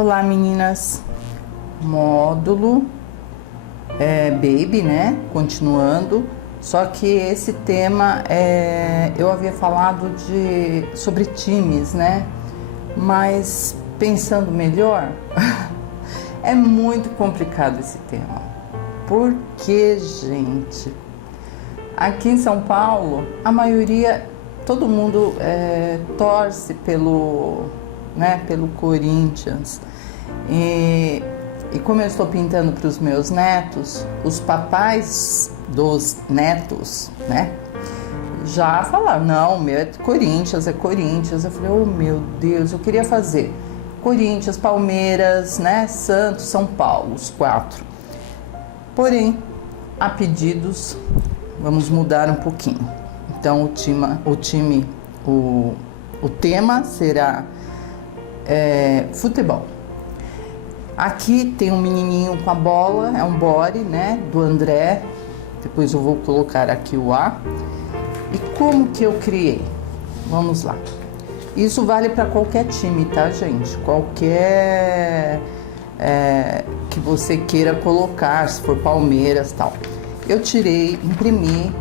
Olá, meninas. Módulo Baby, né? Continuando. Só que esse tema eu havia falado sobre times, né? Mas pensando melhor, é muito complicado esse tema. Porque, gente, aqui em São Paulo, a maioria, todo mundo torce pelo Corinthians. E como eu estou pintando para os meus netos, os papais dos netos, né, já falaram, não, meu é Corinthians, é Corinthians. Eu falei, oh meu Deus, eu queria fazer Corinthians, Palmeiras, né, Santos, São Paulo, os 4. Porém, a pedidos, vamos mudar um pouquinho. Então o tema será futebol. Aqui tem um menininho com a bola, é um body, né, do André. Depois eu vou colocar aqui o A. E como que eu criei? Vamos lá. Isso vale para qualquer time, tá, gente? Qualquer que você queira colocar, se for Palmeiras, tal. Eu imprimi,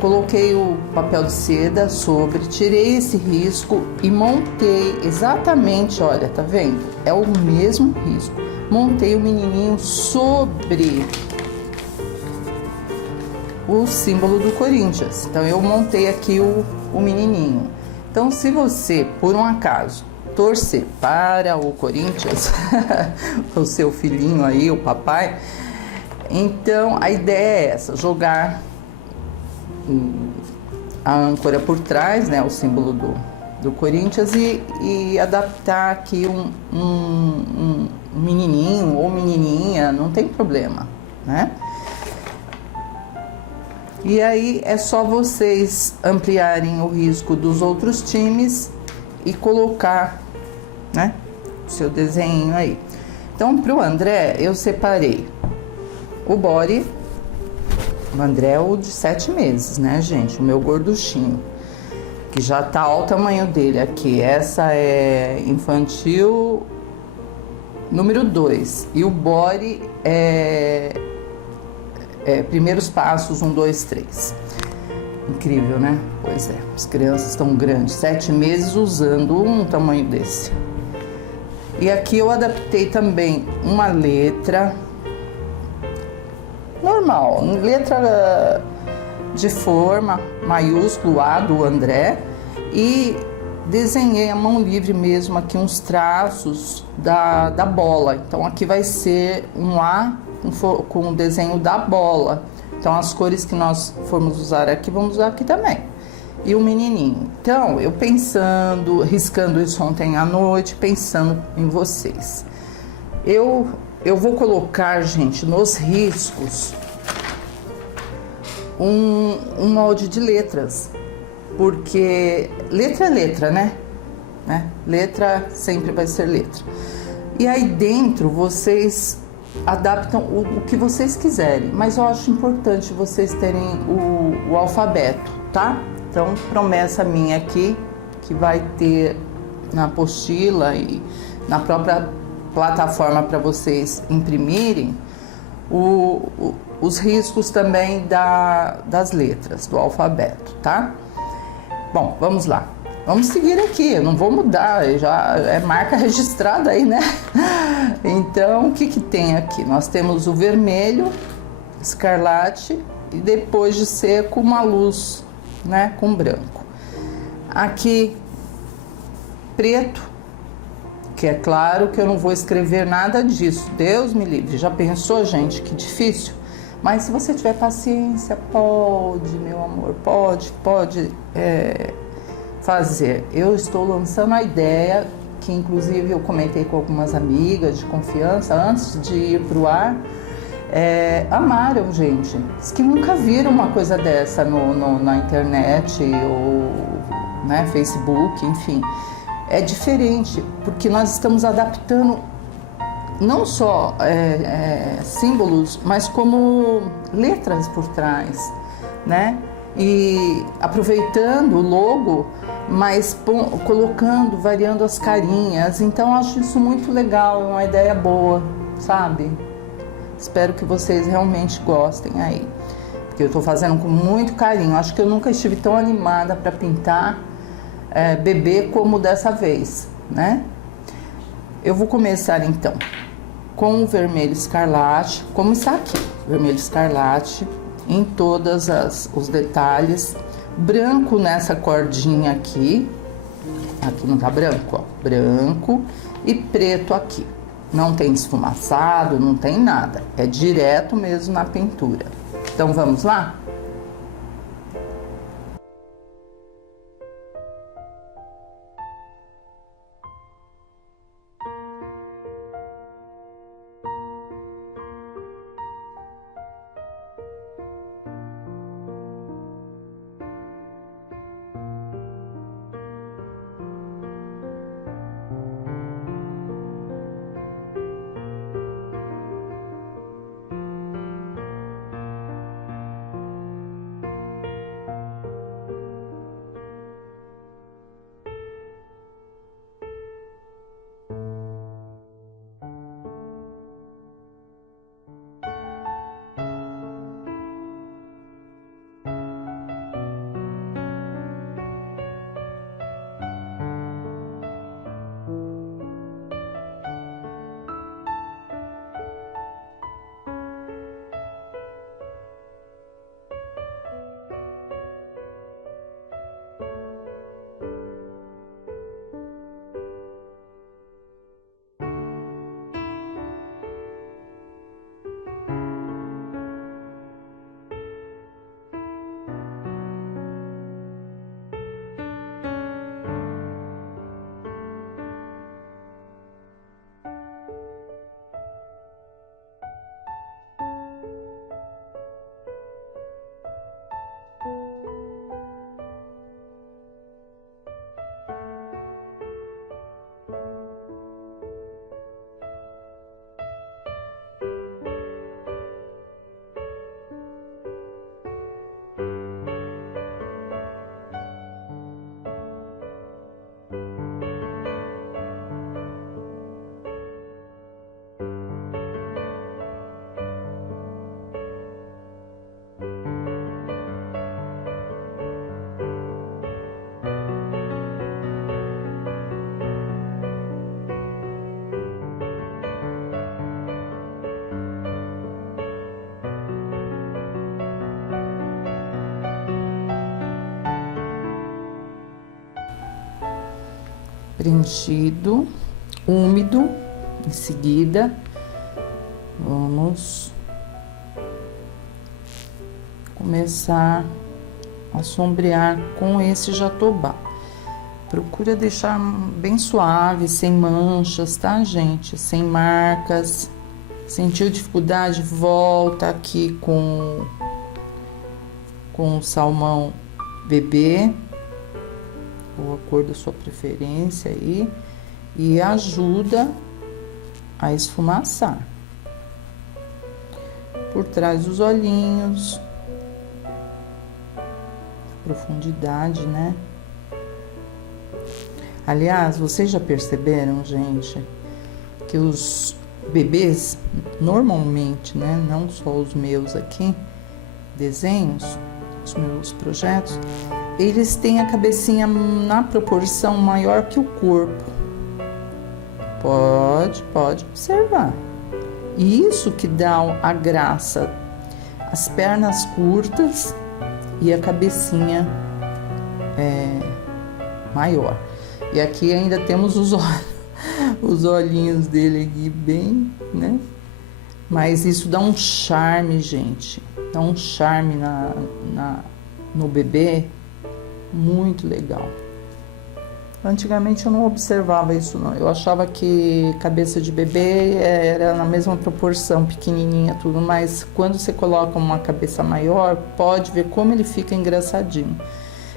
coloquei o papel de seda sobre, tirei esse risco e montei exatamente, olha, tá vendo? É o mesmo risco. Montei o menininho sobre o símbolo do Corinthians. Então eu montei aqui o menininho. Então se você, por um acaso, torcer para o Corinthians, o seu filhinho aí, o papai, então a ideia é essa, jogar a âncora por trás, né, o símbolo do Corinthians e adaptar aqui um menininho ou menininha, não tem problema, né? E aí é só vocês ampliarem o risco dos outros times e colocar, né, o seu desenho aí. Então, para o André, eu separei o body. O André é o de 7 meses, né, gente? O meu gorduchinho, que já tá ao tamanho dele aqui. Essa é infantil número 2. E o body primeiros passos, 1, 2, 3. Incrível, né? Pois é, as crianças estão grandes, 7 meses usando um tamanho desse. E aqui eu adaptei também uma letra normal, letra de forma, maiúsculo A do André, e desenhei a mão livre mesmo aqui uns traços da bola. Então aqui vai ser um A com o desenho da bola. Então as cores que nós formos usar aqui, vamos usar aqui também. E o menininho. Então eu pensando, riscando isso ontem à noite, pensando em vocês. Eu vou colocar, gente, nos riscos um molde de letras, porque letra é letra, né? Letra sempre vai ser letra. E aí dentro vocês adaptam o que vocês quiserem, mas eu acho importante vocês terem o alfabeto, tá? Então, promessa minha aqui, que vai ter na apostila e na própria plataforma para vocês imprimirem os riscos também das letras, do alfabeto, tá? Bom, vamos lá. Vamos seguir aqui, eu não vou mudar, já é marca registrada aí, né? Então, o que tem aqui? Nós temos o vermelho, escarlate e depois de seco uma luz, né, com branco. Aqui, preto, que é claro que eu não vou escrever nada disso, Deus me livre. Já pensou, gente, que difícil? Mas se você tiver paciência, pode, meu amor, pode fazer. Eu estou lançando a ideia, que inclusive eu comentei com algumas amigas de confiança, antes de ir para o ar, amaram, gente. Diz que nunca viram uma coisa dessa na internet ou, né, Facebook, enfim. É diferente, porque nós estamos adaptando não só símbolos, mas como letras por trás, né? e aproveitando o logo, mas colocando, variando as carinhas. Então eu acho isso muito legal, é uma ideia boa, sabe? Espero que vocês realmente gostem aí, porque eu tô fazendo com muito carinho. Acho que eu nunca estive tão animada para pintar bebê como dessa vez, né? Eu vou começar então com o vermelho escarlate, como está aqui, vermelho escarlate em todas os detalhes, branco nessa cordinha aqui não tá branco, ó, branco, e preto aqui. Não tem esfumaçado, não tem nada, é direto mesmo na pintura. Então vamos lá? Preenchido, úmido. Em seguida, vamos começar a sombrear com esse jatobá. Procura deixar bem suave, sem manchas, tá, gente? Sem marcas. Sentiu dificuldade? Volta aqui com o salmão bebê, ou a cor da sua preferência aí, e ajuda a esfumaçar por trás dos olhinhos, profundidade, né? Aliás, vocês já perceberam, gente, que os bebês, normalmente, né, não só os meus aqui, desenhos, os meus projetos, eles têm a cabecinha na proporção maior que o corpo. Pode observar. E isso que dá a graça. As pernas curtas e a cabecinha maior. E aqui ainda temos os olhinhos dele aqui bem, né? Mas isso dá um charme, gente. Dá um charme no bebê. Muito legal. Antigamente eu não observava isso não. Eu achava que cabeça de bebê era na mesma proporção, pequenininha tudo, mas quando você coloca uma cabeça maior, pode ver como ele fica engraçadinho.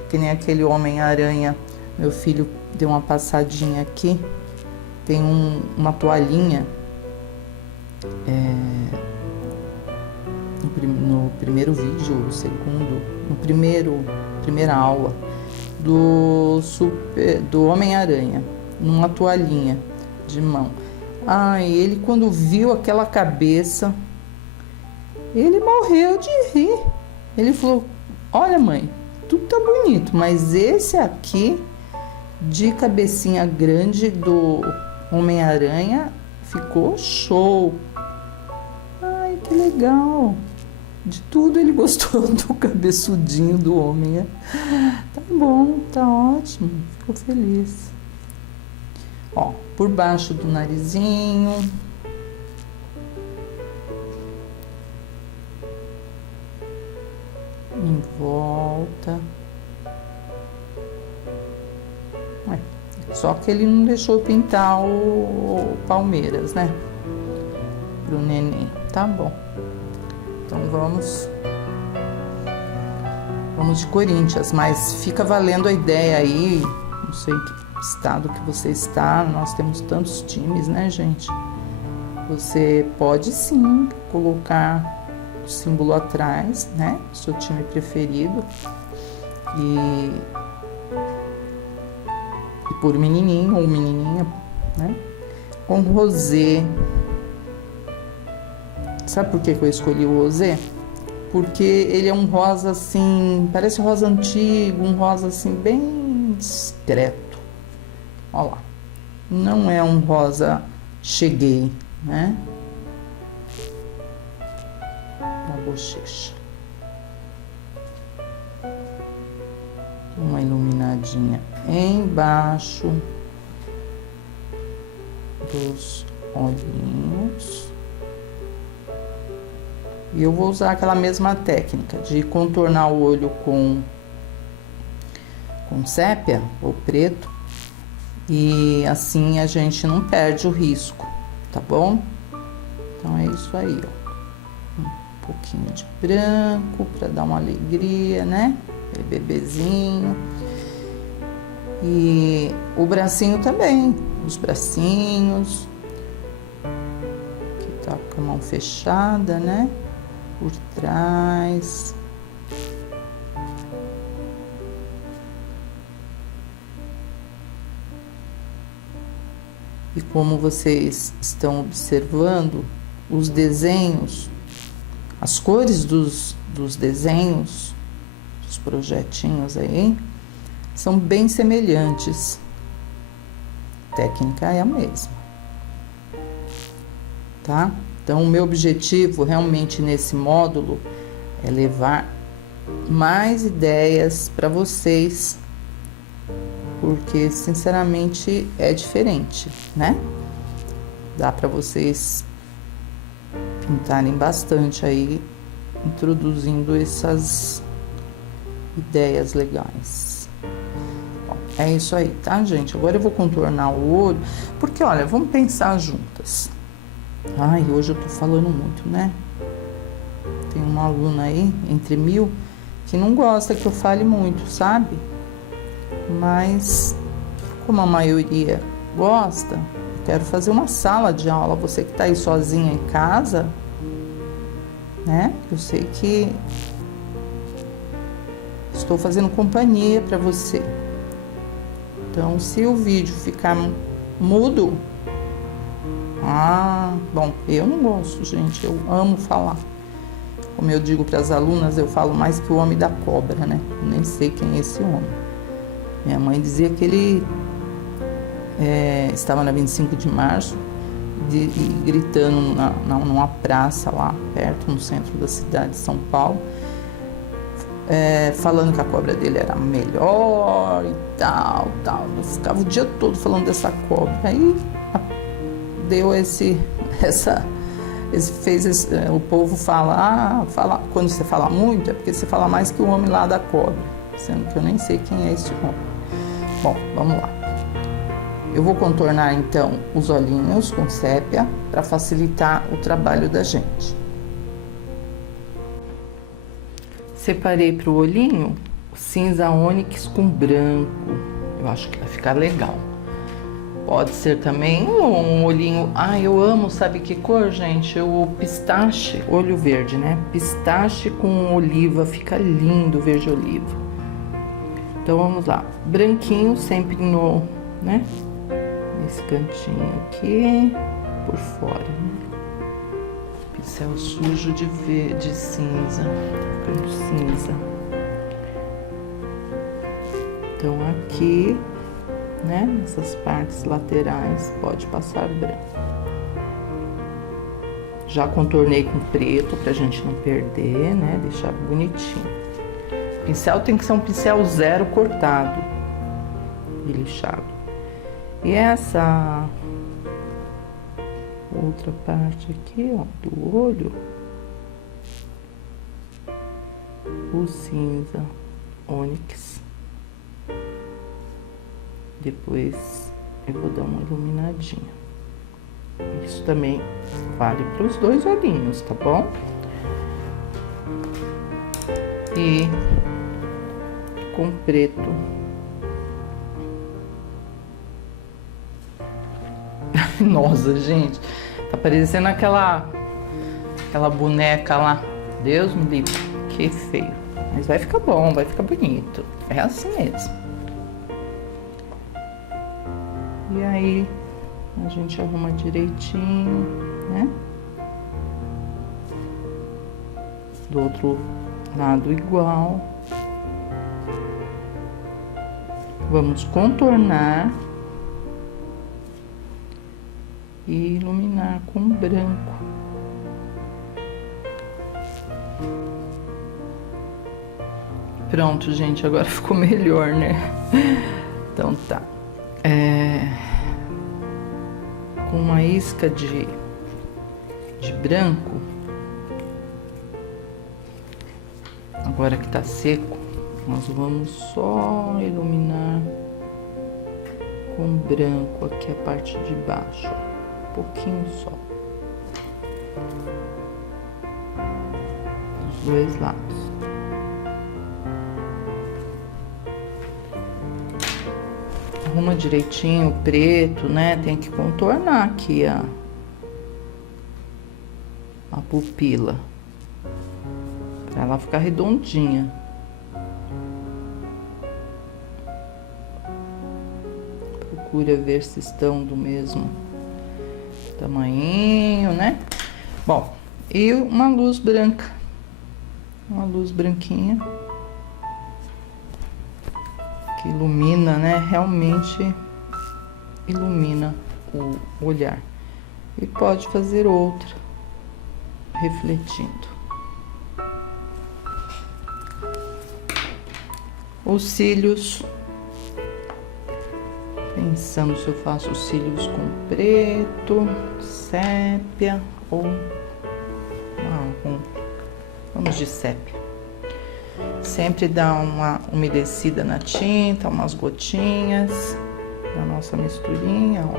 Que nem aquele Homem-Aranha. Meu filho deu uma passadinha aqui. Tem uma toalhinha no primeiro vídeo, o segundo, no primeira aula, do Homem-Aranha, numa toalhinha de mão. Ai, ele quando viu aquela cabeça, ele morreu de rir. Ele falou, olha mãe, tudo tá bonito, mas esse aqui, de cabecinha grande do Homem-Aranha, ficou show. Ai, que legal. De tudo ele gostou do cabeçudinho do homem. Tá bom, tá ótimo. Ficou feliz. Ó, por baixo do narizinho. Em volta. Só que ele não deixou eu pintar o Palmeiras, né? Pro neném. Tá bom. Então vamos de Corinthians, mas fica valendo a ideia aí, não sei em que estado que você está, nós temos tantos times, né, gente? Você pode sim colocar o símbolo atrás, né, seu time preferido, e por menininho ou menininha, né, com rosé. Sabe por que eu escolhi o rosé? Porque ele é um rosa assim, parece rosa antigo, um rosa assim bem discreto. Olha lá, não é um rosa cheguei, né? Na bochecha. Uma iluminadinha embaixo dos olhinhos. E eu vou usar aquela mesma técnica de contornar o olho com sépia ou preto, e assim a gente não perde o risco, tá bom? Então é isso aí, ó. Um pouquinho de branco para dar uma alegria, né? Bebezinho. E o bracinho também, os bracinhos, que tá com a mão fechada, né? Por trás. E como vocês estão observando, os desenhos, as cores dos desenhos, dos projetinhos aí, são bem semelhantes. A técnica é a mesma, tá? Então, o meu objetivo realmente nesse módulo é levar mais ideias para vocês, porque sinceramente é diferente, né? Dá para vocês pintarem bastante aí, introduzindo essas ideias legais. Bom, é isso aí, tá, gente? Agora eu vou contornar o olho, porque olha, vamos pensar juntas. Ai, hoje eu tô falando muito, né? Tem uma aluna aí, entre 1000, que não gosta que eu fale muito, sabe? Mas, como a maioria gosta, eu quero fazer uma sala de aula. Você que tá aí sozinha em casa, né? Eu sei que estou fazendo companhia para você. Então, se o vídeo ficar mudo, bom, eu não gosto, gente, eu amo falar. Como eu digo para as alunas, eu falo mais que o homem da cobra, né? Nem sei quem é esse homem. Minha mãe dizia que ele estava na 25 de março, gritando numa praça lá perto, no centro da cidade de São Paulo, falando que a cobra dele era melhor e tal. Eu ficava o dia todo falando dessa cobra. Aí deu o povo fala, quando você fala muito, é porque você fala mais que o homem lá da cobra, sendo que eu nem sei quem é esse homem. Bom, vamos lá. Eu vou contornar então os olhinhos com sépia para facilitar o trabalho da gente. Separei para o olhinho o cinza ônix com branco. Eu acho que vai ficar legal. Pode ser também um olhinho. Ah, eu amo, sabe que cor, gente? O pistache, olho verde, né? Pistache com oliva, fica lindo, verde oliva. Então vamos lá, branquinho sempre no, né? Nesse cantinho aqui, por fora, né? Pincel sujo de verde, cinza, ficando cinza. Então aqui, né, nessas partes laterais, pode passar branco. Já contornei com preto pra gente não perder, né, deixar bonitinho. O pincel tem que ser um pincel zero cortado e lixado. E essa outra parte aqui, ó, do olho, o cinza ônix. Depois eu vou dar uma iluminadinha. Isso também vale para os dois olhinhos, tá bom? E com preto. Nossa, gente, tá parecendo aquela boneca lá. Deus me livre, que feio. Mas vai ficar bom, vai ficar bonito. É assim mesmo. E aí, a gente arruma direitinho, né? Do outro lado igual. Vamos contornar e iluminar com branco. Pronto, gente, agora ficou melhor, né? Então tá. Com uma isca de branco, agora que tá seco, nós vamos só iluminar com branco aqui a parte de baixo, um pouquinho só, dos dois lados. Arruma direitinho o preto, né? Tem que contornar aqui a pupila, pra ela ficar redondinha. Procura ver se estão do mesmo tamanhinho, né? Bom, e uma luz branca, uma luz branquinha, que ilumina, né? Realmente ilumina o olhar. E pode fazer outra, refletindo. Os cílios, pensando se eu faço os cílios com preto, sépia ou marrom. Vamos de sépia. Sempre dá uma umedecida na tinta, umas gotinhas da nossa misturinha, ó,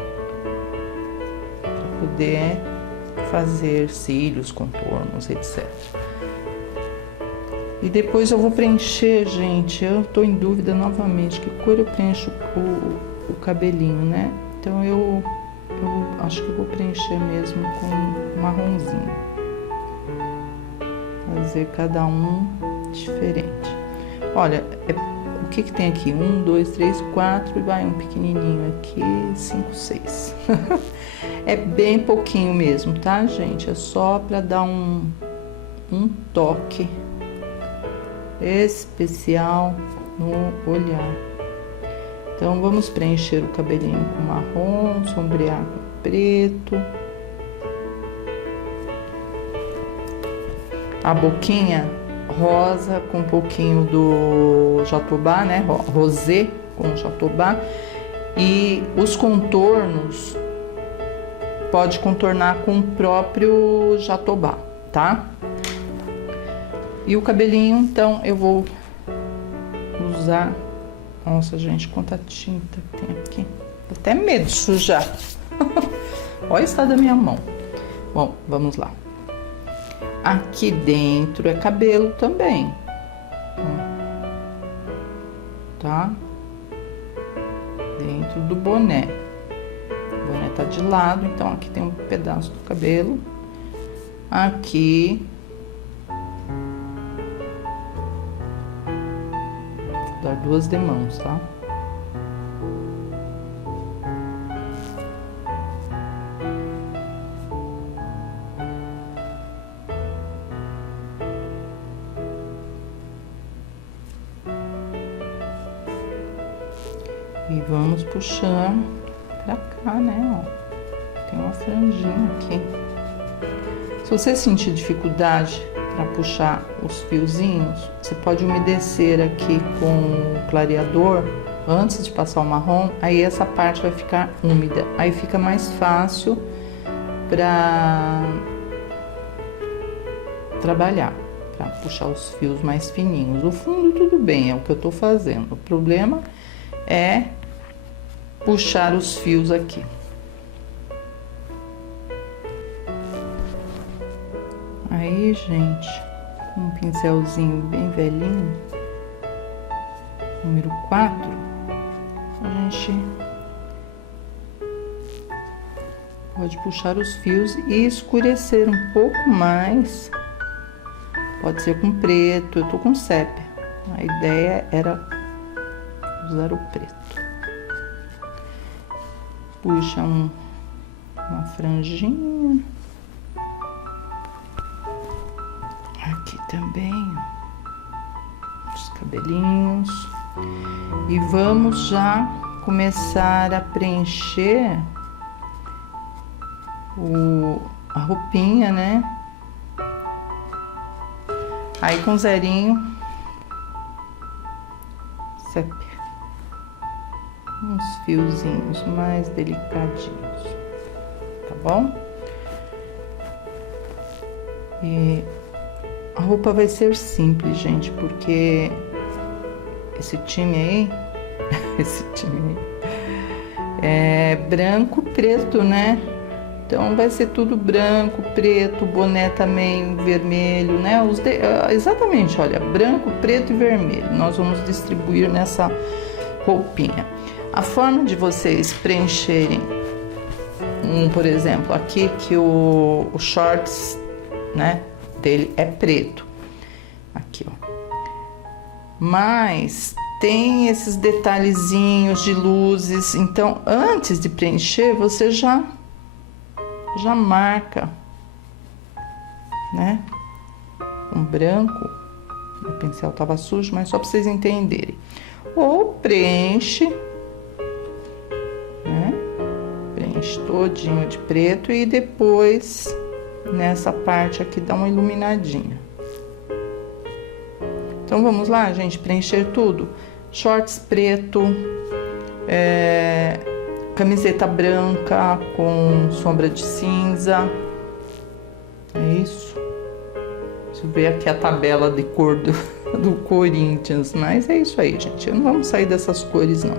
para poder fazer cílios, contornos, etc. E depois eu vou preencher, gente, eu tô em dúvida novamente que cor eu preencho o cabelinho, né? Então eu acho que eu vou preencher mesmo com marronzinho. Fazer cada um diferente. Olha, o que tem aqui? 1, 2, 3, 4 e vai um pequenininho aqui, 5, 6. É bem pouquinho mesmo, tá, gente? É só para dar um toque especial no olhar. Então vamos preencher o cabelinho com marrom, sombrear com preto. A boquinha rosa com um pouquinho do jatobá, né? Rosé com jatobá. E os contornos pode contornar com o próprio jatobá, tá? E o cabelinho, então, eu vou usar... Nossa, gente, quanta tinta que tem aqui. Tô até medo de sujar. Olha o estado da minha mão. Bom, vamos lá. Aqui dentro é cabelo também. Tá? Dentro do boné. boné tá de lado, então aqui tem um pedaço do cabelo. Aqui. Vou dar 2 demãos, tá? E vamos puxar pra cá, né, ó. Tem uma franjinha aqui. Se você sentir dificuldade para puxar os fiozinhos, você pode umedecer aqui com o clareador antes de passar o marrom, aí essa parte vai ficar úmida. Aí fica mais fácil para trabalhar, para puxar os fios mais fininhos. O fundo tudo bem, é o que eu tô fazendo. O problema é puxar os fios aqui. Aí, gente, com um pincelzinho bem velhinho, número 4, a gente pode puxar os fios e escurecer um pouco mais. Pode ser com preto, eu tô com sépia. A ideia era usar o preto. Puxa uma franjinha. Aqui também, ó, os cabelinhos. E vamos já começar a preencher a roupinha, né? Aí com zerinho, sépia. Uns fiozinhos mais delicadinhos, tá bom? E a roupa vai ser simples, gente, porque esse time aí, é branco, preto, né? Então vai ser tudo branco, preto, boné também vermelho, né? Exatamente, olha, branco, preto e vermelho. Nós vamos distribuir nessa roupinha. A forma de vocês preencherem, por exemplo, aqui que o shorts, né, dele é preto. Aqui, ó. Mas tem esses detalhezinhos de luzes, então antes de preencher, você já marca, né? Com branco. O pincel tava sujo, mas só para vocês entenderem. Ou preenche, né? Preenche todinho de preto e depois nessa parte aqui dá uma iluminadinha. Então vamos lá, gente, preencher tudo. Shorts preto, camiseta branca com sombra de cinza. É isso. Deixa eu ver aqui a tabela de cor do Corinthians, mas é isso aí, gente. Não vamos sair dessas cores, não.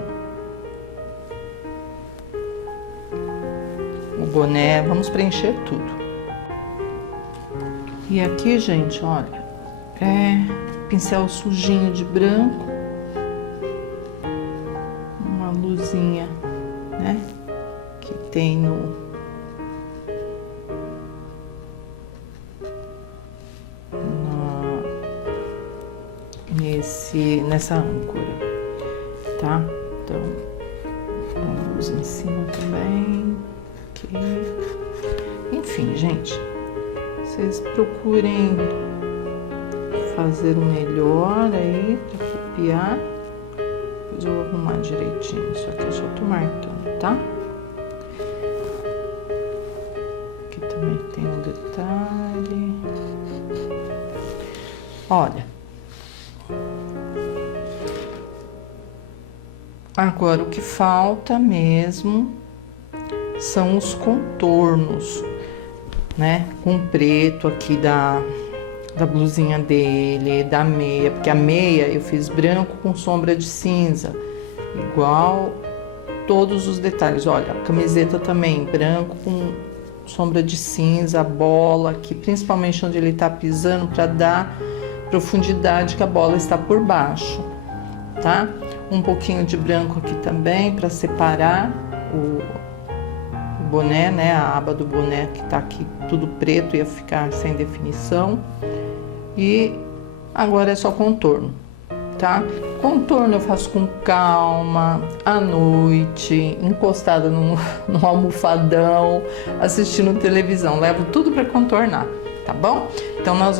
O boné, vamos preencher tudo. E aqui, gente, olha, pincel sujinho de branco, uma luzinha, né, que tem nessa âncora, tá? Então, uma luz em cima também, aqui. Enfim, gente, vocês procurem fazer o melhor aí pra copiar. Depois eu vou arrumar direitinho. Isso aqui eu só tô marcando, tá? Aqui também tem um detalhe. Olha. Agora o que falta mesmo são os contornos, né? Com preto aqui da blusinha dele, da meia, porque a meia eu fiz branco com sombra de cinza, igual todos os detalhes. Olha, a camiseta também, branco com sombra de cinza, a bola aqui, principalmente onde ele tá pisando, para dar profundidade que a bola está por baixo, tá? Um pouquinho de branco aqui também, para separar boné, né? A aba do boné que tá aqui tudo preto ia ficar sem definição. E agora é só contorno, tá? Contorno eu faço com calma, à noite, encostada no almofadão, assistindo televisão. Levo tudo para contornar, tá bom? Então nós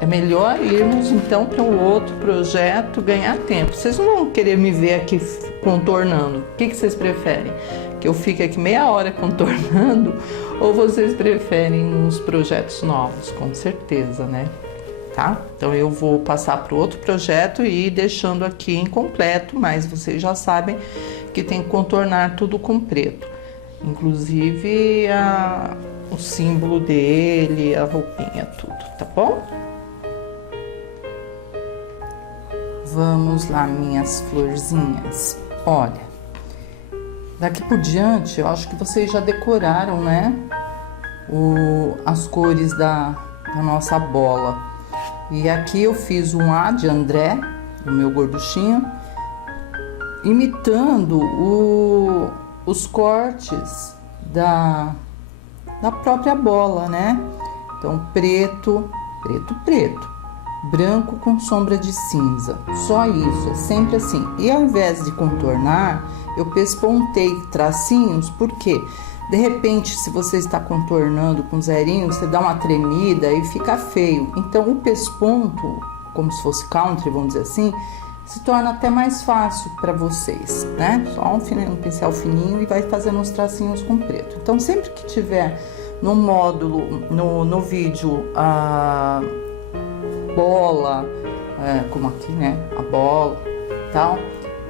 é melhor irmos então para o outro projeto, ganhar tempo. Vocês não vão querer me ver aqui contornando. O que vocês preferem? Que eu fique aqui meia hora contornando? Ou vocês preferem uns projetos novos? Com certeza, né? Tá? Então eu vou passar para o outro projeto e ir deixando aqui incompleto, mas vocês já sabem que tem que contornar tudo com preto. Inclusive o símbolo dele, a roupinha, tudo, tá bom? Vamos lá, minhas florzinhas. Olha, daqui por diante, eu acho que vocês já decoraram, né? As cores da nossa bola. E aqui eu fiz um A de André, o meu gorduchinho, imitando os cortes da própria bola, né? Então, preto, preto, preto. Branco com sombra de cinza, só isso, é sempre assim. E ao invés de contornar, eu pespontei tracinhos, porque de repente, se você está contornando com zerinho, você dá uma tremida e fica feio. Então o pesponto, como se fosse country, vamos dizer assim, se torna até mais fácil para vocês, né? Só um pincel fininho e vai fazendo uns tracinhos com preto. Então sempre que tiver no módulo, no vídeo, bola, como aqui, né, a bola, tal,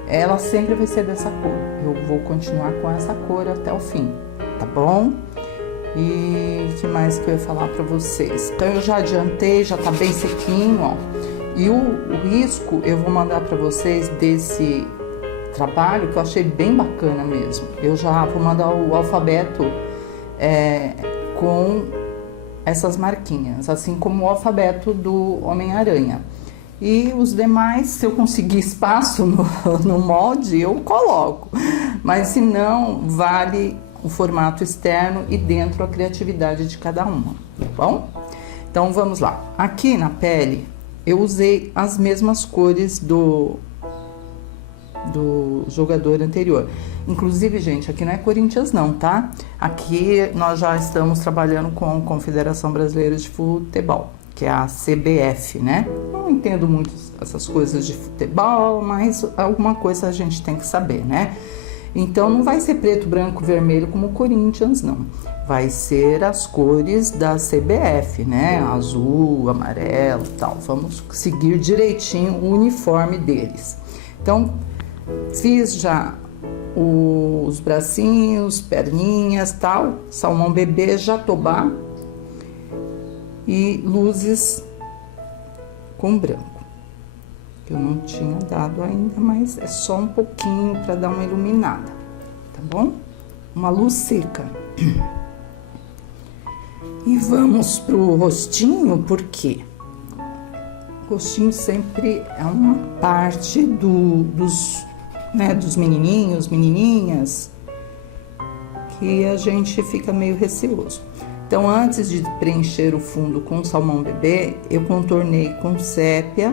ela sempre vai ser dessa cor. Eu vou continuar com essa cor até o fim, tá bom? E que mais que eu ia falar para vocês? Então eu já adiantei, já tá bem sequinho, ó. E o risco eu vou mandar para vocês desse trabalho que eu achei bem bacana mesmo. Eu já vou mandar o alfabeto com essas marquinhas, assim como o alfabeto do Homem-Aranha. E os demais, se eu conseguir espaço no molde, eu coloco. Mas se não, vale o formato externo e dentro a criatividade de cada uma, tá bom? Então vamos lá. Aqui na pele, eu usei as mesmas cores do jogador anterior. Inclusive, gente, aqui não é Corinthians não, tá? Aqui nós já estamos trabalhando com a Confederação Brasileira de Futebol, que é a CBF, né? Não entendo muito essas coisas de futebol, mas alguma coisa a gente tem que saber, né? Então não vai ser preto, branco, vermelho como o Corinthians, não. Vai ser as cores da CBF, né? Azul, amarelo, tal. Vamos seguir direitinho o uniforme deles. Então, fiz já os bracinhos, perninhas, tal, salmão bebê, jatobá e luzes com branco. Que eu não tinha dado ainda, mas é só um pouquinho para dar uma iluminada, tá bom? Uma luz seca. E vamos pro rostinho, porque o rostinho sempre é uma parte dos menininhos, menininhas, que a gente fica meio receoso. Então, antes de preencher o fundo com salmão bebê, eu contornei com sépia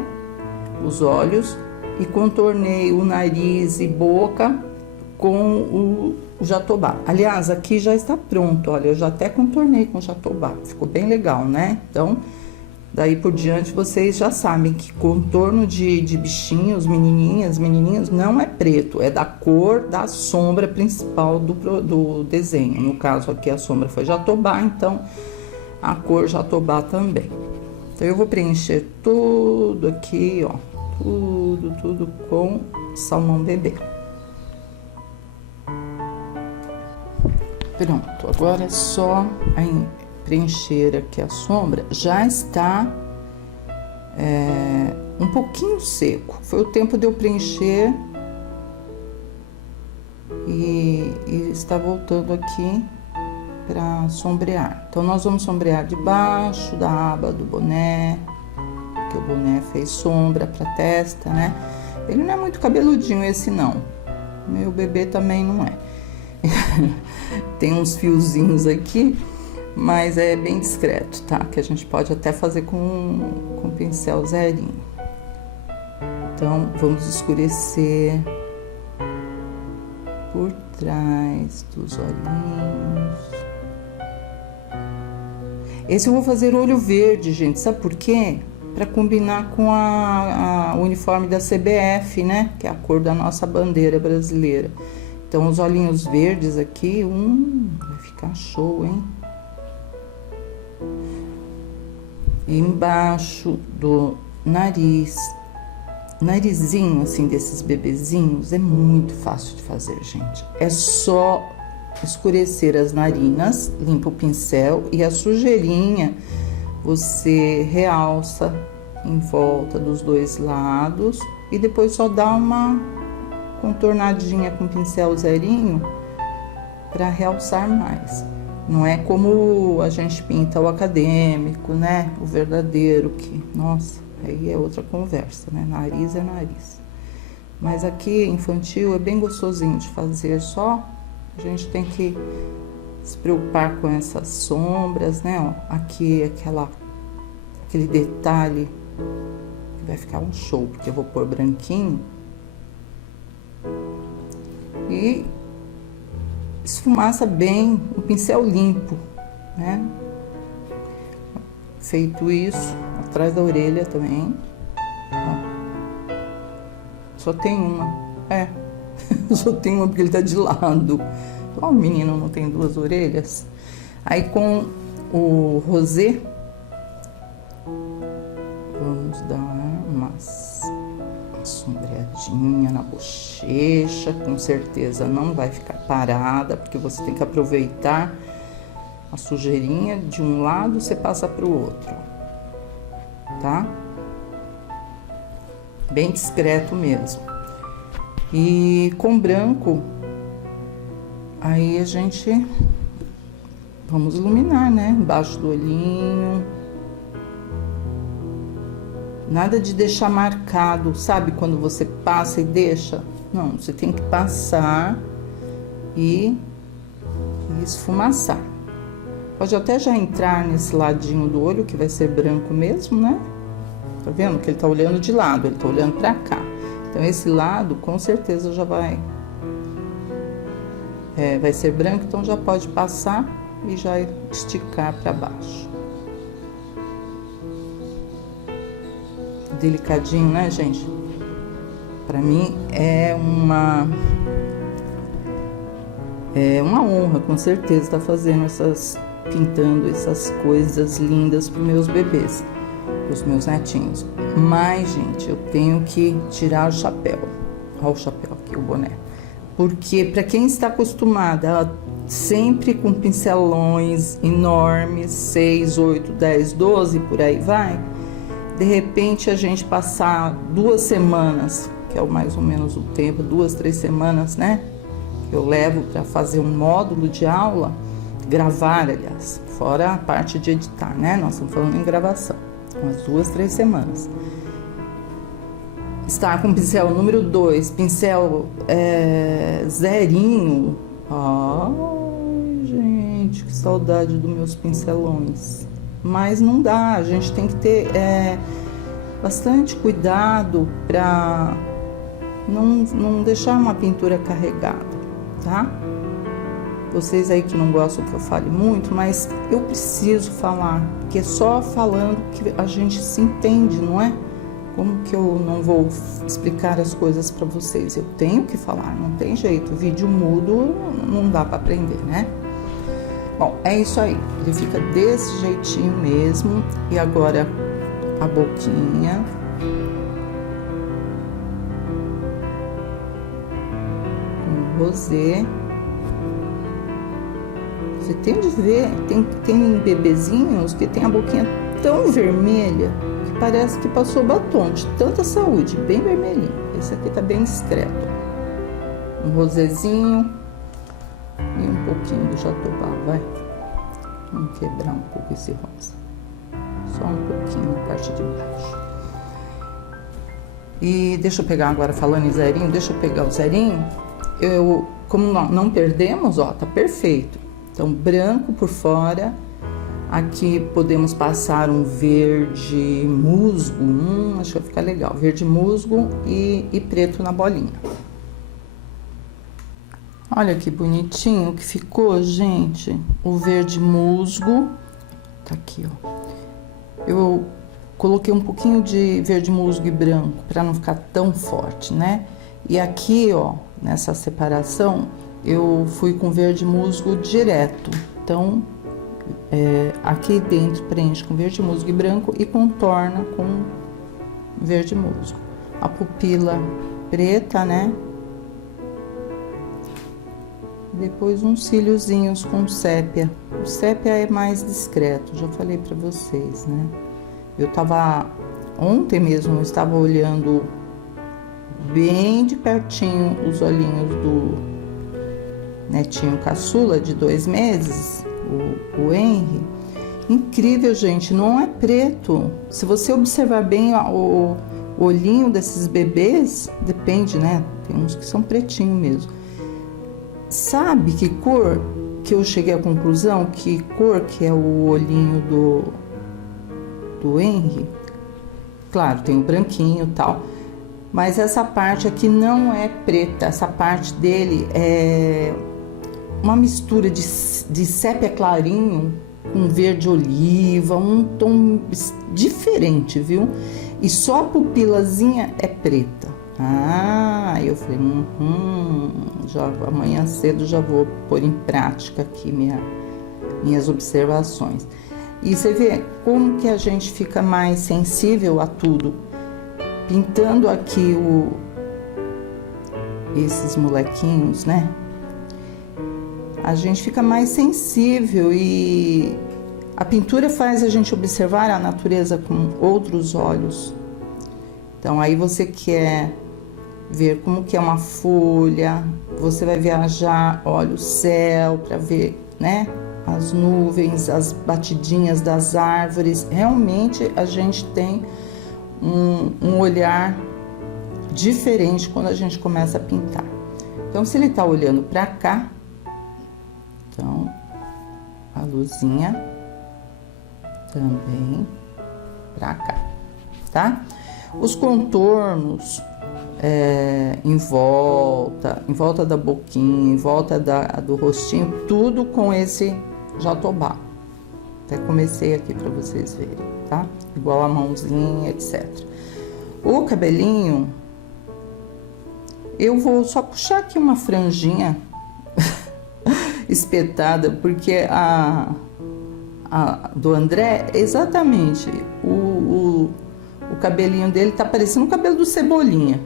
os olhos e contornei o nariz e boca com o jatobá. Aliás, aqui já está pronto, olha, eu já até contornei com jatobá, ficou bem legal, né? Então, daí por diante, vocês já sabem que contorno de bichinhos, menininhos, não é preto, é da cor da sombra principal do desenho. No caso aqui, a sombra foi jatobá, então a cor jatobá também. Então, eu vou preencher tudo aqui, ó, tudo com salmão bebê. Pronto, agora é só preencher aqui a sombra. Já está um pouquinho seco. Foi o tempo de eu preencher e está voltando aqui para sombrear. Então, nós vamos sombrear debaixo da aba do boné, que o boné fez sombra para a testa, né? Ele não é muito cabeludinho esse não. Meu bebê também não é. tem uns fiozinhos aqui, mas é bem discreto, tá? Que a gente pode até fazer com pincel zerinho. Então, vamos escurecer por trás dos olhinhos. Esse eu vou fazer olho verde, gente. Sabe por quê? Para combinar com o uniforme da CBF, né? Que é a cor da nossa bandeira brasileira. Então, os olhinhos verdes aqui, vai ficar show, hein? E embaixo do nariz, narizinho assim desses bebezinhos, é muito fácil de fazer, gente. É só escurecer as narinas, limpa o pincel e a sujeirinha você realça em volta dos dois lados e depois só dá uma contornadinha com pincel zerinho para realçar mais. Não é como a gente pinta o acadêmico, né? O verdadeiro, que, nossa, aí é outra conversa, né? Nariz é nariz. Mas aqui, infantil, é bem gostosinho de fazer, só a gente tem que se preocupar com essas sombras, né? Ó, aqui, aquele detalhe que vai ficar um show, porque eu vou pôr branquinho. E esfumaça bem o pincel limpo, né? Feito isso, atrás da orelha também. Ó. Só tem uma. Só tem uma porque ele tá de lado. Ó, o menino não tem duas orelhas. Aí com o rosé, vamos dar uma sombreadinha na bochecha. Com certeza não vai ficar parada, porque você tem que aproveitar a sujeirinha de um lado, você passa para o outro, tá? Bem discreto mesmo. E com branco, aí a gente vamos iluminar, né? Embaixo do olhinho. Nada de deixar marcado, sabe? Quando você passa e deixa. Não, você tem que passar e esfumaçar. Pode até já entrar nesse ladinho do olho, que vai ser branco mesmo, né? Tá vendo que ele tá olhando de lado, ele tá olhando pra cá. Então, esse lado, com certeza, já vai ser branco, então já pode passar e já esticar pra baixo. Delicadinho, né, gente? Pra mim é uma honra, com certeza, estar fazendo pintando essas coisas lindas para meus bebês, os meus netinhos. Mas, gente, eu tenho que tirar o chapéu. Olha o chapéu aqui, o boné. Porque para quem está acostumada sempre com pincelões enormes, 6, 8, 10, 12, por aí vai, de repente a gente passar 2 semanas, que é mais ou menos o tempo, 2, 3 semanas, né? Que eu levo para fazer um módulo de aula, gravar, aliás, fora a parte de editar, né? Nós estamos falando em gravação, umas 2, 3 semanas. Está com pincel número 2, pincel zerinho. Ai, gente, que saudade dos meus pincelões. Mas não dá, a gente tem que ter bastante cuidado para não deixar uma pintura carregada, tá? Vocês aí que não gostam que eu fale muito, mas eu preciso falar, porque é só falando que a gente se entende, não é? Como que eu não vou explicar as coisas para vocês? Eu tenho que falar, não tem jeito. Vídeo mudo não dá para aprender, né? Bom, é isso aí. Ele fica desse jeitinho mesmo. E agora a boquinha. Com rosé. Você tem de ver, tem bebezinhos que tem a boquinha tão vermelha que parece que passou batom, de tanta saúde, bem vermelhinho. Esse aqui tá bem discreto. Um rosézinho e um pouquinho do jatobá, vai. Vamos quebrar um pouco esse rosa. Só um pouquinho na parte de baixo. E deixa eu pegar agora, falando em zerinho, deixa eu pegar o zerinho. Eu como não perdemos, ó, tá perfeito. Então, branco por fora. Aqui podemos passar um verde musgo, acho que vai ficar legal. Verde musgo e preto na bolinha. Olha que bonitinho que ficou, gente. O verde musgo, tá aqui, ó. Eu coloquei um pouquinho de verde musgo e branco para não ficar tão forte, né? E aqui, ó, nessa separação, eu fui com verde musgo direto. Então, aqui dentro preenche com verde musgo e branco e contorna com verde musgo. A pupila preta, né? Depois uns cíliozinhos com sépia. O sépia é mais discreto, já falei pra vocês, né? Ontem mesmo eu estava olhando bem de pertinho os olhinhos do netinho caçula de 2 meses, o Henry. Incrível, gente, não é preto. Se você observar bem o olhinho desses bebês, depende, né? Tem uns que são pretinho mesmo. Sabe que cor que eu cheguei à conclusão? Que cor que é o olhinho do Henry? Claro, tem o branquinho e tal, mas essa parte aqui não é preta. Essa parte dele é uma mistura de sépia clarinho com verde oliva, um tom diferente, viu? E só a pupilazinha é preta. Eu falei, amanhã cedo já vou pôr em prática aqui minhas observações. E você vê como que a gente fica mais sensível a tudo. Pintando aqui esses molequinhos, né? A gente fica mais sensível e a pintura faz a gente observar a natureza com outros olhos. Então, aí você quer ver como que é uma folha, você vai viajar, olha o céu para ver, né? As nuvens, as batidinhas das árvores. Realmente a gente tem um olhar diferente quando a gente começa a pintar. Então, se ele tá olhando para cá, então a luzinha também para cá, tá? Os contornos em volta da boquinha, em volta do rostinho, tudo com esse jatobá. Até comecei aqui para vocês verem, tá? Igual a mãozinha, etc. O cabelinho, eu vou só puxar aqui uma franjinha espetada, porque a do André, exatamente, o cabelinho dele tá parecendo o cabelo do Cebolinha.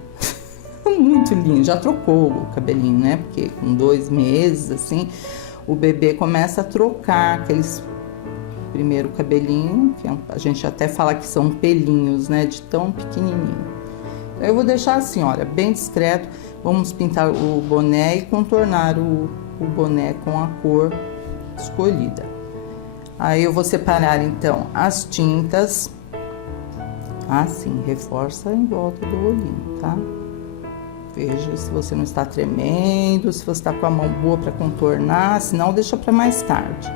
Muito lindo, já trocou o cabelinho, né? Porque com 2 meses, assim, o bebê começa a trocar aqueles primeiro cabelinho, que a gente até fala que são pelinhos, né? De tão pequenininho. Então, eu vou deixar assim, olha, bem discreto. Vamos pintar o boné e contornar o boné com a cor escolhida. Aí eu vou separar, então, as tintas. Assim, reforça em volta do olhinho, tá? Veja se você não está tremendo, se você está com a mão boa para contornar, senão deixa para mais tarde.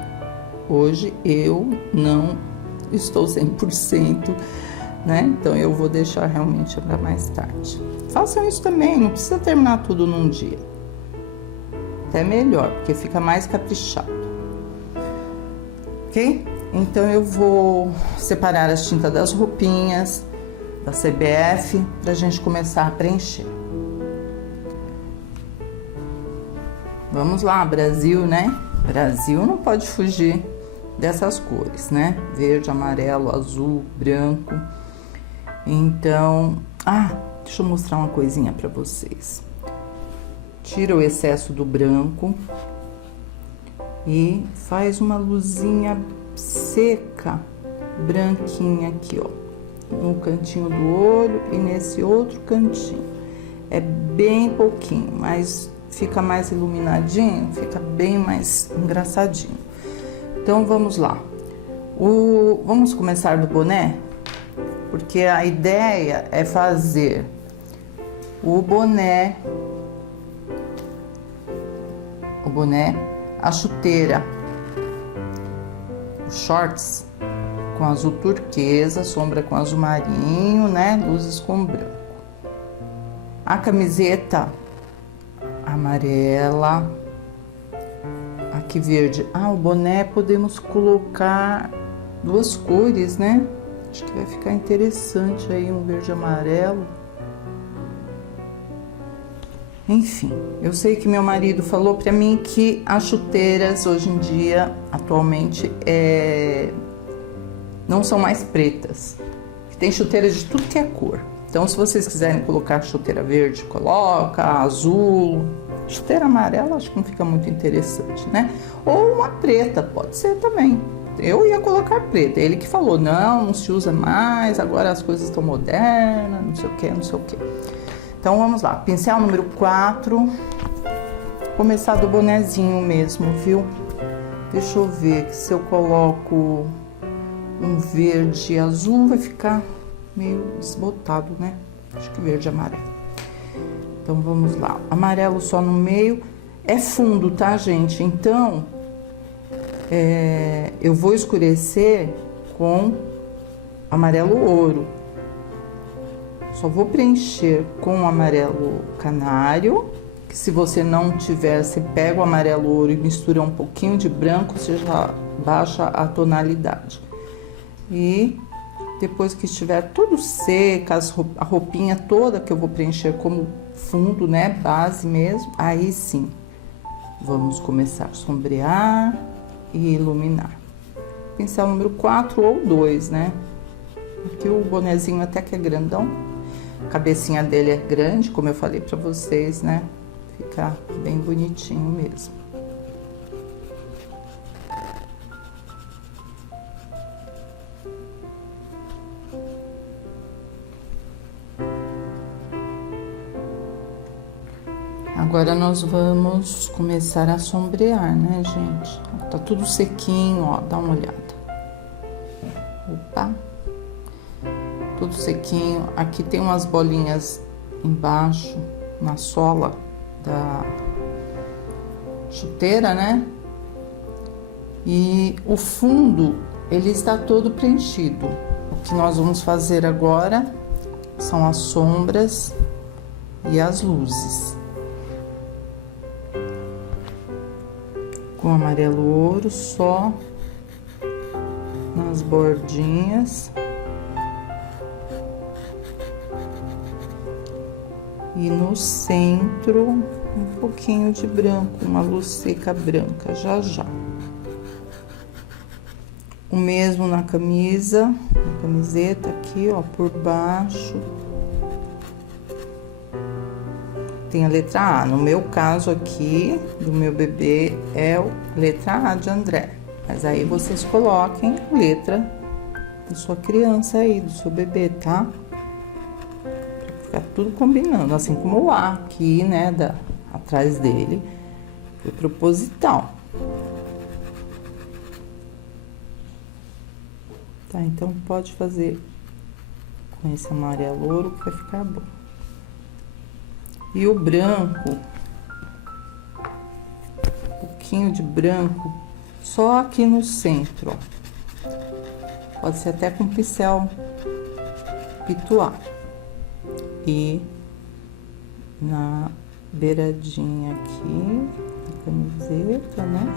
Hoje eu não estou 100%, né? Então eu vou deixar realmente para mais tarde. Façam isso também, não precisa terminar tudo num dia. Até melhor, porque fica mais caprichado. Ok? Então eu vou separar as tintas das roupinhas, da CBF, pra gente começar a preencher. Vamos lá, Brasil, né? Brasil não pode fugir dessas cores, né? Verde, amarelo, azul, branco. Então, deixa eu mostrar uma coisinha pra vocês. Tira o excesso do branco e faz uma luzinha seca, branquinha aqui, ó, no cantinho do olho e nesse outro cantinho. É bem pouquinho, mas fica mais iluminadinho, fica bem mais engraçadinho. Então vamos lá. Vamos começar do boné, porque a ideia é fazer o boné boné, a chuteira, os shorts com azul turquesa, sombra com azul marinho, né? Luzes com branco. A camiseta amarela, aqui verde. Ah, o boné podemos colocar duas cores, né? Acho que vai ficar interessante aí, um verde e amarelo. Enfim, eu sei que meu marido falou pra mim que as chuteiras hoje em dia, atualmente, não são mais pretas. Tem chuteiras de tudo que é cor. Então, se vocês quiserem colocar chuteira verde, coloca, azul. Chuteira amarela acho que não fica muito interessante, né? Ou uma preta, pode ser também. Eu ia colocar preta, ele que falou, não se usa mais, agora as coisas estão modernas, não sei o que, não sei o que. Então vamos lá, pincel número 4, começar do bonezinho mesmo, viu? Deixa eu ver que se eu coloco um verde e azul vai ficar meio desbotado, né? Acho que verde e amarelo. Então vamos lá, amarelo só no meio, é fundo, tá, gente? Então eu vou escurecer com amarelo ouro. Só vou preencher com amarelo canário, que se você não tiver, você pega o amarelo ouro e mistura um pouquinho de branco, você já baixa a tonalidade. E depois que estiver tudo seca, a roupinha toda que eu vou preencher como fundo, né, base mesmo, aí sim, vamos começar a sombrear e iluminar. Pincel número 4 ou 2, né? Aqui o bonezinho até que é grandão. A cabecinha dele é grande, como eu falei pra vocês, né? Fica bem bonitinho mesmo. Agora nós vamos começar a sombrear, né, gente? Tá tudo sequinho, ó, dá uma olhada. Opa! Tudo sequinho. Aqui tem umas bolinhas embaixo, na sola da chuteira, né? E o fundo, ele está todo preenchido. O que nós vamos fazer agora são as sombras e as luzes. Com amarelo ouro, só nas bordinhas. E no centro, um pouquinho de branco, uma luz seca branca, já já. O mesmo na camisa, na camiseta aqui, ó, por baixo. Tem a letra A. No meu caso aqui, do meu bebê, é a letra A de André. Mas aí vocês coloquem a letra da sua criança aí, do seu bebê, tá? Pra ficar tudo combinando, assim como o A aqui, né, atrás dele, foi proposital. Tá, então pode fazer com esse amarelo ouro que vai ficar bom. E o branco, um pouquinho de branco, só aqui no centro, ó. Pode ser até com pincel pituá. E na beiradinha aqui, da camiseta, né?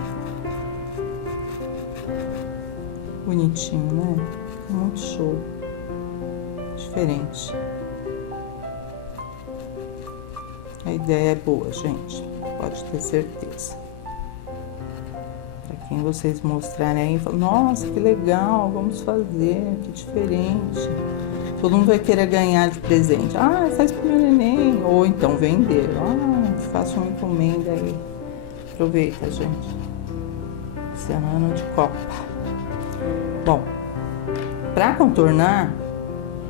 Bonitinho, né? Muito show. Diferente. A ideia é boa, gente. Pode ter certeza. Pra quem vocês mostrarem aí, falam, nossa, que legal, vamos fazer, que diferente. Todo mundo vai querer ganhar de presente. Ah, faz pro meu neném. Ou então vender. Ah, faça uma encomenda aí. Aproveita, gente. Esse é ano de Copa. Bom, pra contornar,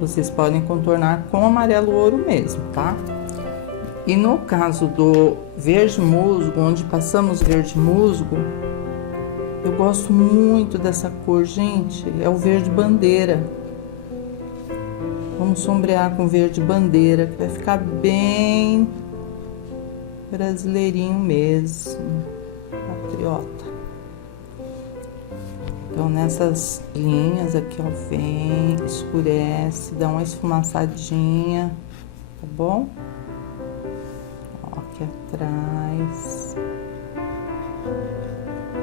vocês podem contornar com amarelo ouro mesmo, tá? E no caso do verde musgo, onde passamos verde musgo, eu gosto muito dessa cor, gente. É o verde bandeira. Vamos sombrear com verde bandeira, que vai ficar bem brasileirinho mesmo. patriota. Então, nessas linhas aqui, ó, vem, escurece, dá uma esfumaçadinha, tá bom? Ó, aqui atrás.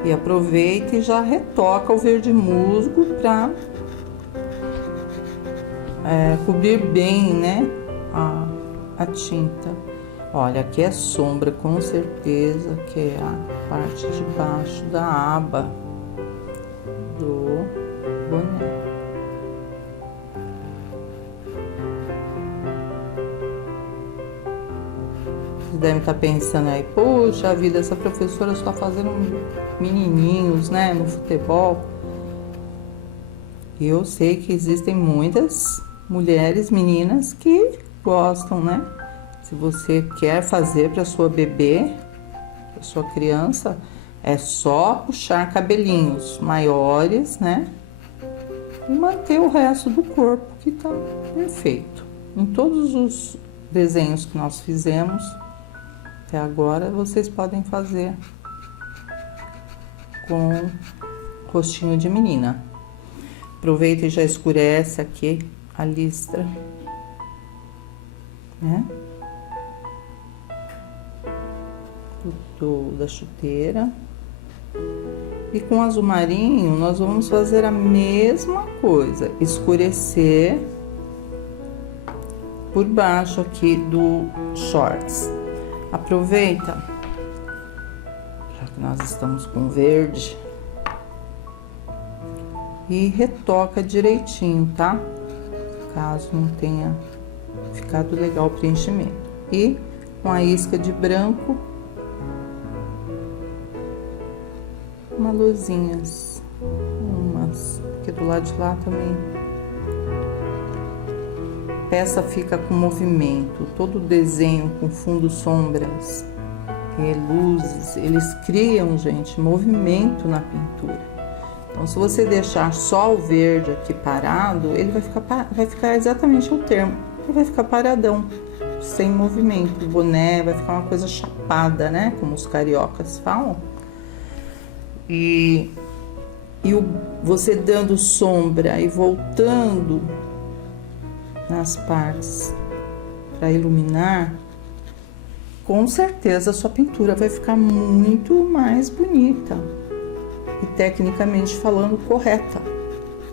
E aproveita e já retoca o verde musgo pra cobrir bem, né, a tinta. Olha, aqui é sombra, com certeza, que é a parte de baixo da aba do boné. Vocês devem estar pensando aí, poxa vida, essa professora só fazendo menininhos, né, no futebol. Eu sei que existem muitas mulheres, meninas que gostam, né? Se você quer fazer para sua bebê, para sua criança, é só puxar cabelinhos maiores, né? E manter o resto do corpo, que tá perfeito. Em todos os desenhos que nós fizemos até agora, vocês podem fazer com rostinho de menina. Aproveita e já escurece aqui a listra, né? Da chuteira. E com azul marinho nós vamos fazer a mesma coisa, escurecer por baixo aqui do shorts. Aproveita, já que nós estamos com verde, e retoca direitinho, tá? Caso não tenha ficado legal o preenchimento. E com a isca de branco, umas luzinhas, porque do lado de lá também. A peça fica com movimento, todo o desenho com fundo sombras, luzes, eles criam, gente, movimento na pintura. Então, se você deixar só o verde aqui parado, ele vai ficar exatamente o termo. Ele vai ficar paradão, sem movimento. O boné vai ficar uma coisa chapada, né? Como os cariocas falam. E você dando sombra e voltando nas partes para iluminar, com certeza a sua pintura vai ficar muito mais bonita. E tecnicamente falando, correta,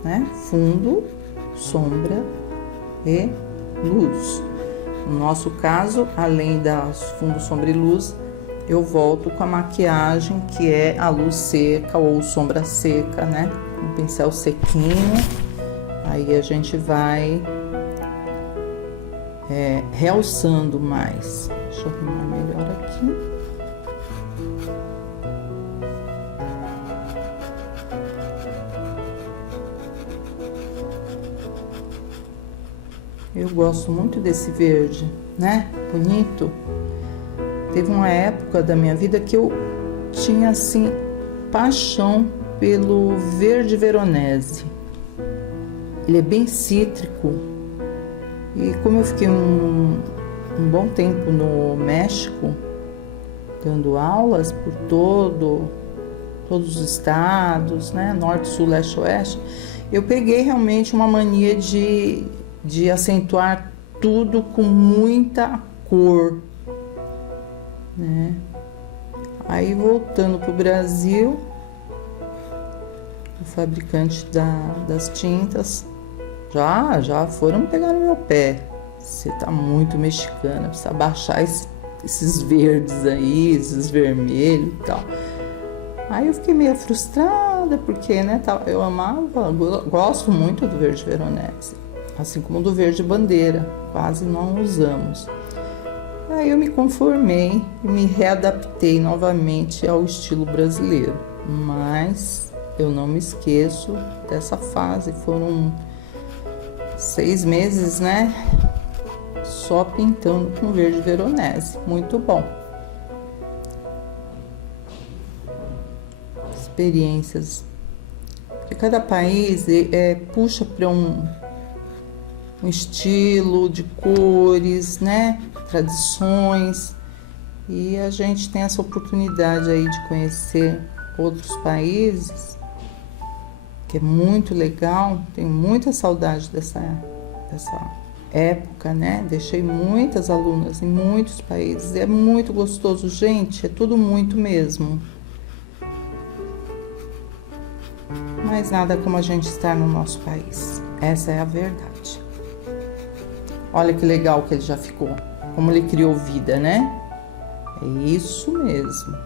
né? Fundo, sombra e luz. No nosso caso, além das fundo, sombra e luz, eu volto com a maquiagem, que é a luz seca ou sombra seca, né? Com um pincel sequinho. Aí a gente vai realçando mais. Deixa eu arrumar melhor aqui. Eu gosto muito desse verde, né? Bonito. Teve uma época da minha vida que eu tinha, assim, paixão pelo verde veronese. Ele é bem cítrico. E como eu fiquei um bom tempo no México, dando aulas por todos os estados, né? Norte, sul, leste, oeste, eu peguei realmente uma mania de acentuar tudo com muita cor, né? Aí, voltando pro Brasil, o fabricante das tintas já foram pegar no meu pé. Você tá muito mexicana, precisa baixar esses verdes aí, esses vermelhos e tal. Aí eu fiquei meio frustrada, porque, né, eu gosto muito do verde veronese, assim como do verde bandeira, quase não usamos. Aí eu me conformei e me readaptei novamente ao estilo brasileiro, mas eu não me esqueço dessa fase. Foram 6 meses, né, só pintando com verde veronese, muito bom. Experiências, porque cada país puxa para um estilo de cores, né? Tradições. E a gente tem essa oportunidade aí de conhecer outros países, que é muito legal. Tenho muita saudade dessa época, né? Deixei muitas alunas em muitos países. É muito gostoso, gente. É tudo muito mesmo. Mas nada como a gente estar no nosso país. Essa é a verdade. Olha que legal que ele já ficou. Como ele criou vida, né? É isso mesmo.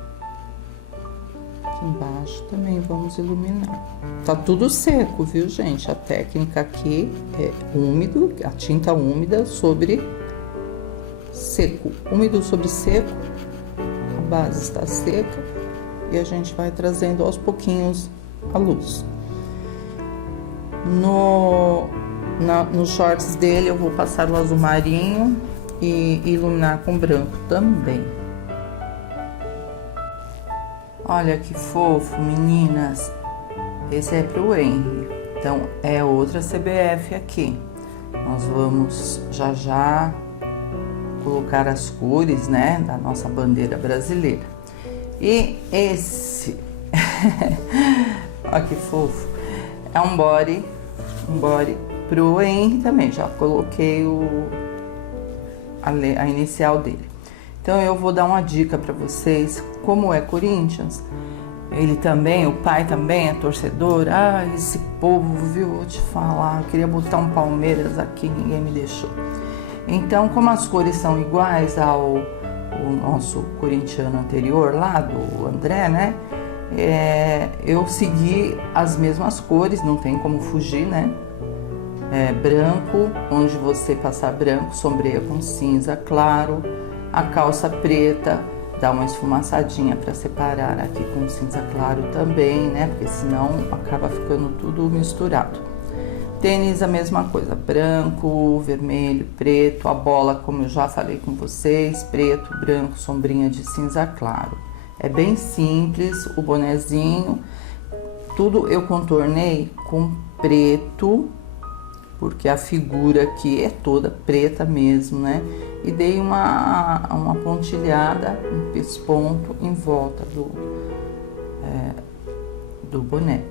Aqui embaixo também vamos iluminar. Tá tudo seco, viu, gente? A técnica aqui é úmido, a tinta úmida sobre seco. Úmido sobre seco. A base está seca e a gente vai trazendo aos pouquinhos a luz. Nos shorts dele eu vou passar o azul marinho e iluminar com branco também. Olha que fofo, meninas. Esse é pro Henry. Então é outra CBF aqui. Nós vamos já colocar as cores, né, da nossa bandeira brasileira. E esse, olha que fofo, é um body pro Henry também. Já coloquei a inicial dele. Então eu vou dar uma dica para vocês, como é Corinthians. Ele também, o pai também é torcedor. Ah, esse povo, viu, vou te falar, eu queria botar um Palmeiras aqui, ninguém me deixou. Então, como as cores são iguais ao nosso corintiano anterior lá, do André, né? Eu segui as mesmas cores, não tem como fugir, né? Branco, onde você passar branco, sombreia com cinza claro. A calça preta, dá uma esfumaçadinha para separar aqui com cinza claro também, né? Porque senão acaba ficando tudo misturado. Tênis, a mesma coisa, branco, vermelho, preto. A bola, como eu já falei com vocês, preto, branco, sombrinha de cinza claro. É bem simples. O bonezinho, tudo eu contornei com preto, porque a figura aqui é toda preta mesmo, né? E dei uma pontilhada, um pesponto em volta do boné.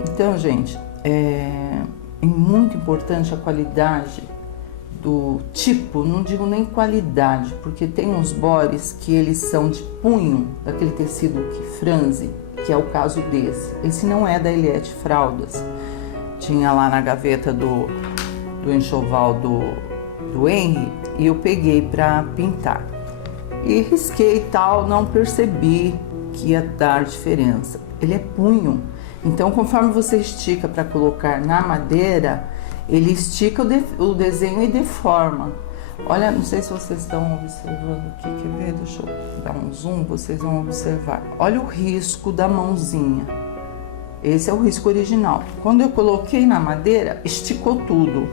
Então, gente, é muito importante a qualidade do tipo, não digo nem qualidade, porque tem uns bodies que eles são de punho, daquele tecido que franze, que é o caso desse. Esse não é da Eliette Fraldas. Tinha lá na gaveta do enxoval do Henry e eu peguei para pintar. E risquei e tal, não percebi que ia dar diferença. Ele é punho, então conforme você estica para colocar na madeira, ele estica o desenho e deforma. Olha, não sei se vocês estão observando aqui, quer ver? Deixa eu dar um zoom, vocês vão observar. Olha o risco da mãozinha. Esse é o risco original. Quando eu coloquei na madeira, esticou tudo.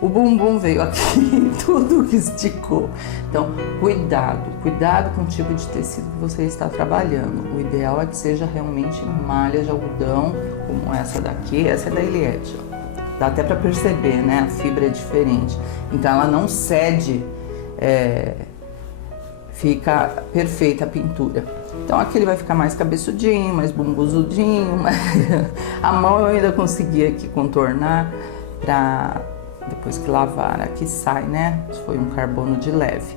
O bumbum veio aqui, tudo que esticou. Então, cuidado com o tipo de tecido que você está trabalhando. O ideal é que seja realmente malha de algodão, como essa daqui. Essa é da Eliette, ó. Dá até para perceber, né? A fibra é diferente. Então, ela não cede, fica perfeita a pintura. Então, aqui ele vai ficar mais cabeçudinho, mais bumbuzudinho. A mão eu ainda consegui aqui contornar para depois que lavar, aqui sai, né? Foi um carbono de leve.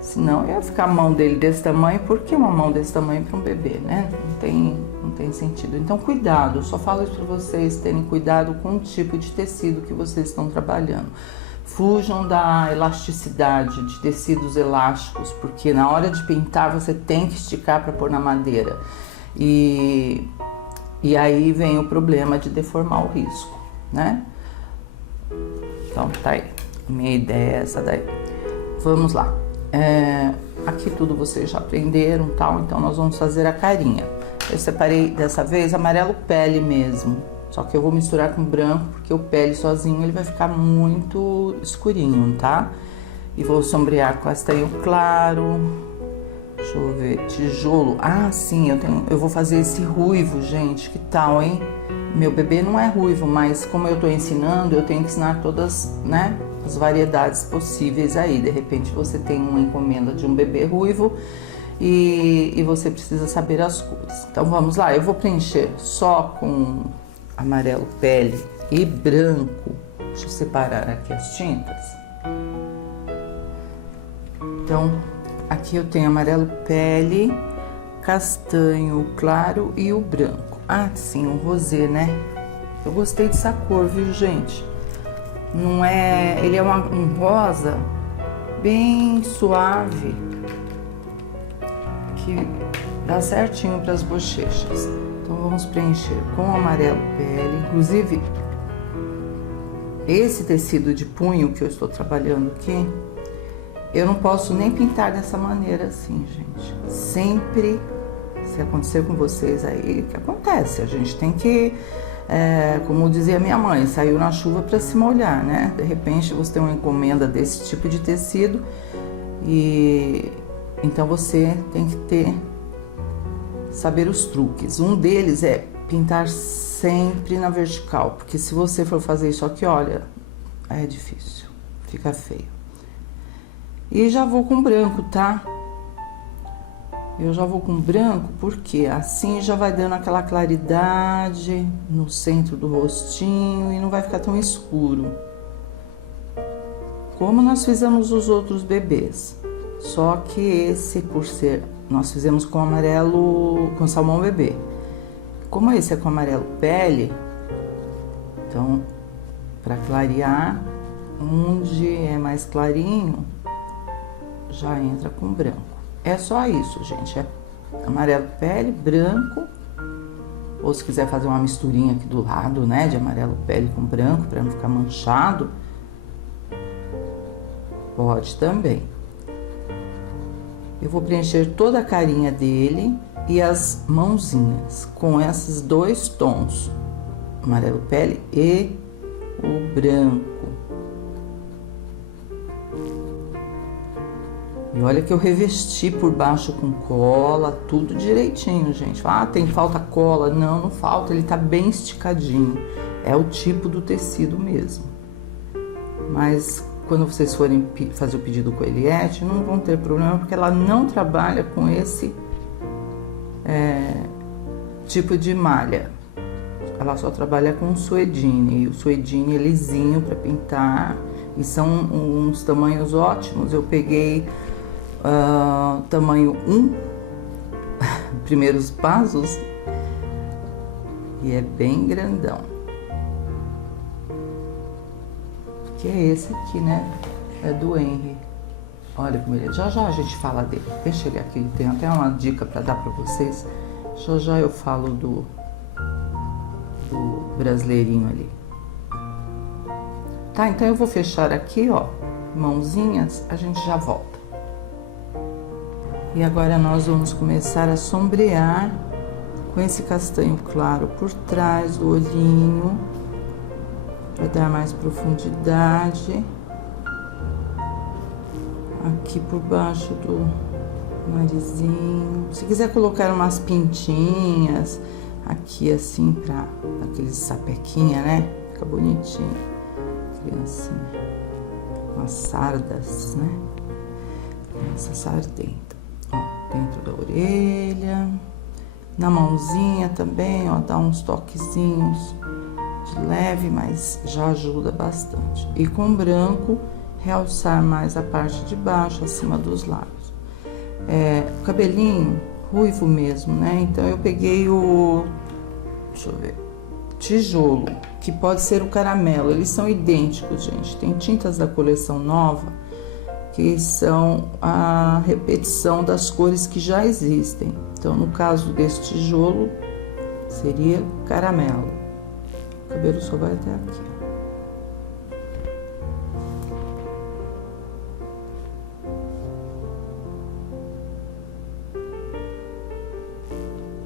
Senão ia ficar a mão dele desse tamanho. Por que uma mão desse tamanho para um bebê, né? Não tem sentido. Então, cuidado. Eu só falo isso para vocês terem cuidado com o tipo de tecido que vocês estão trabalhando. Fujam da elasticidade de tecidos elásticos, porque na hora de pintar você tem que esticar para pôr na madeira. E aí vem o problema de deformar o risco, né? Então, tá aí. Minha ideia é essa daí. Vamos lá. Aqui tudo vocês já aprenderam, tal. Então, nós vamos fazer a carinha. Eu separei, dessa vez, amarelo pele mesmo. Só que eu vou misturar com branco, porque o pele sozinho ele vai ficar muito escurinho, tá? E vou sombrear com castanho claro. Deixa eu ver, tijolo. Ah, sim, eu vou fazer esse ruivo, gente. Que tal, hein? Meu bebê não é ruivo, mas como eu tô ensinando, eu tenho que ensinar todas, né, as variedades possíveis aí. De repente você tem uma encomenda de um bebê ruivo e você precisa saber as cores. Então vamos lá, eu vou preencher só com amarelo pele e branco. Deixa eu separar aqui as tintas. Então, aqui eu tenho amarelo pele, castanho claro e o branco. Ah, sim, o rosé, né? Eu gostei dessa cor, viu, gente? Não é... Ele é um rosa bem suave, que dá certinho para as bochechas. Então, vamos preencher com amarelo pele. Inclusive, esse tecido de punho que eu estou trabalhando aqui, eu não posso nem pintar dessa maneira assim, gente. Sempre, se acontecer com vocês aí, o que acontece? A gente tem que, como dizia minha mãe, saiu na chuva para se molhar, né? De repente você tem uma encomenda desse tipo de tecido e então você tem que saber os truques. Um deles é pintar sempre na vertical, porque se você for fazer isso aqui, olha, é difícil, fica feio. E já vou com branco, tá? Eu já vou com branco porque assim já vai dando aquela claridade no centro do rostinho e não vai ficar tão escuro. Como nós fizemos os outros bebês. Só que esse, por ser... Nós fizemos com amarelo, com salmão bebê. Como esse é com amarelo pele, então, para clarear, onde é mais clarinho, já entra com branco. É só isso, gente. É amarelo pele, branco. Ou se quiser fazer uma misturinha aqui do lado, né? De amarelo pele com branco, para não ficar manchado. Pode também. Eu vou preencher toda a carinha dele e as mãozinhas com esses dois tons. Amarelo pele e o branco. E olha que eu revesti por baixo com cola, tudo direitinho, gente. Ah, falta cola? Não, não falta, ele tá bem esticadinho. É o tipo do tecido mesmo. Mas quando vocês forem fazer o pedido com a Eliette, não vão ter problema, porque ela não trabalha com esse tipo de malha. Ela só trabalha com suedine, e o suedine é lisinho para pintar, e são uns tamanhos ótimos. Eu peguei tamanho 1, primeiros passos, e é bem grandão. Que é esse aqui, né? É do Henry. Olha como ele é. Já já a gente fala dele. Deixa ele aqui, tem até uma dica para dar para vocês. Já já eu falo do brasileirinho ali. Tá, então eu vou fechar aqui, ó, mãozinhas, a gente já volta. E agora nós vamos começar a sombrear com esse castanho claro por trás do olhinho, para dar mais profundidade. Aqui por baixo do narizinho. Se quiser colocar umas pintinhas aqui assim, pra aqueles sapequinha, né? Fica bonitinho. Criancinha. Umas sardas, né? Criança sardenta. Ó, dentro da orelha. Na mãozinha também, ó, dá uns toquezinhos de leve, mas já ajuda bastante. E com branco, realçar mais a parte de baixo, acima dos lábios. O cabelinho ruivo mesmo, né? Então eu peguei deixa eu ver, tijolo, que pode ser o caramelo. Eles são idênticos, gente. Tem tintas da coleção nova que são a repetição das cores que já existem. Então, no caso desse tijolo, seria caramelo. O cabelo só vai até aqui.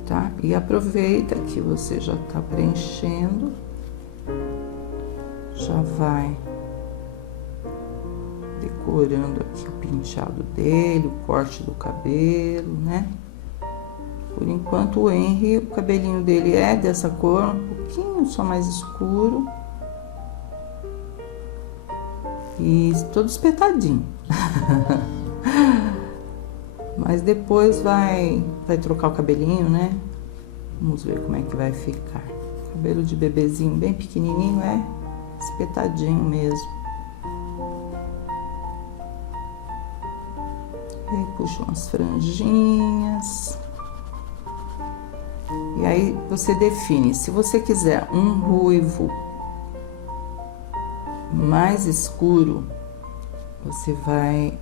Tá? E aproveita que você já tá preenchendo, já vai decorando aqui o penteado dele, o corte do cabelo, né? Por enquanto o Henry, o cabelinho dele é dessa cor, um pouquinho só mais escuro. E todo espetadinho. mas depois vai trocar o cabelinho, né? Vamos ver como é que vai ficar. Cabelo de bebezinho bem pequenininho, espetadinho mesmo. E aí puxa umas franjinhas. E aí você define, se você quiser um ruivo mais escuro, você vai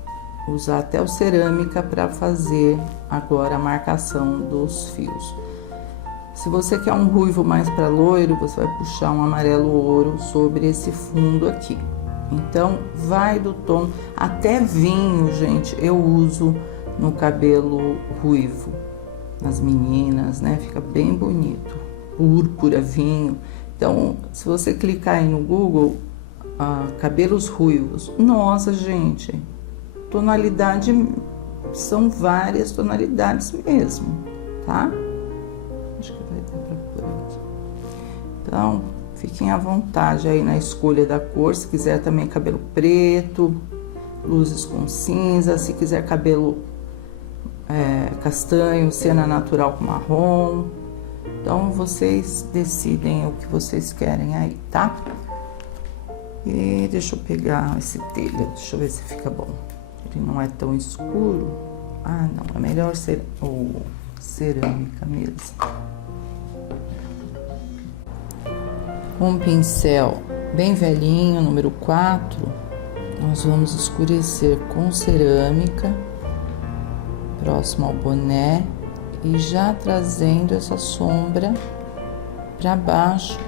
usar até o cerâmica para fazer agora a marcação dos fios. Se você quer um ruivo mais para loiro, você vai puxar um amarelo ouro sobre esse fundo aqui. Então, vai do tom, até vinho, gente, eu uso no cabelo ruivo, nas meninas, né? Fica bem bonito. Púrpura, vinho. Então, se você clicar aí no Google, cabelos ruivos, nossa, gente, tonalidade, são várias tonalidades mesmo, tá? Acho que vai dar pra pôr aqui. Então, fiquem à vontade aí na escolha da cor. Se quiser também cabelo preto, luzes com cinza. Se quiser cabelo castanho, cena natural com marrom. Então, vocês decidem o que vocês querem aí, tá? E deixa eu pegar esse telha, deixa eu ver se fica bom. Ele não é tão escuro. Ah, não, é melhor ser cerâmica mesmo. Um pincel bem velhinho, número 4, nós vamos escurecer com cerâmica, próximo ao boné, e já trazendo essa sombra para baixo,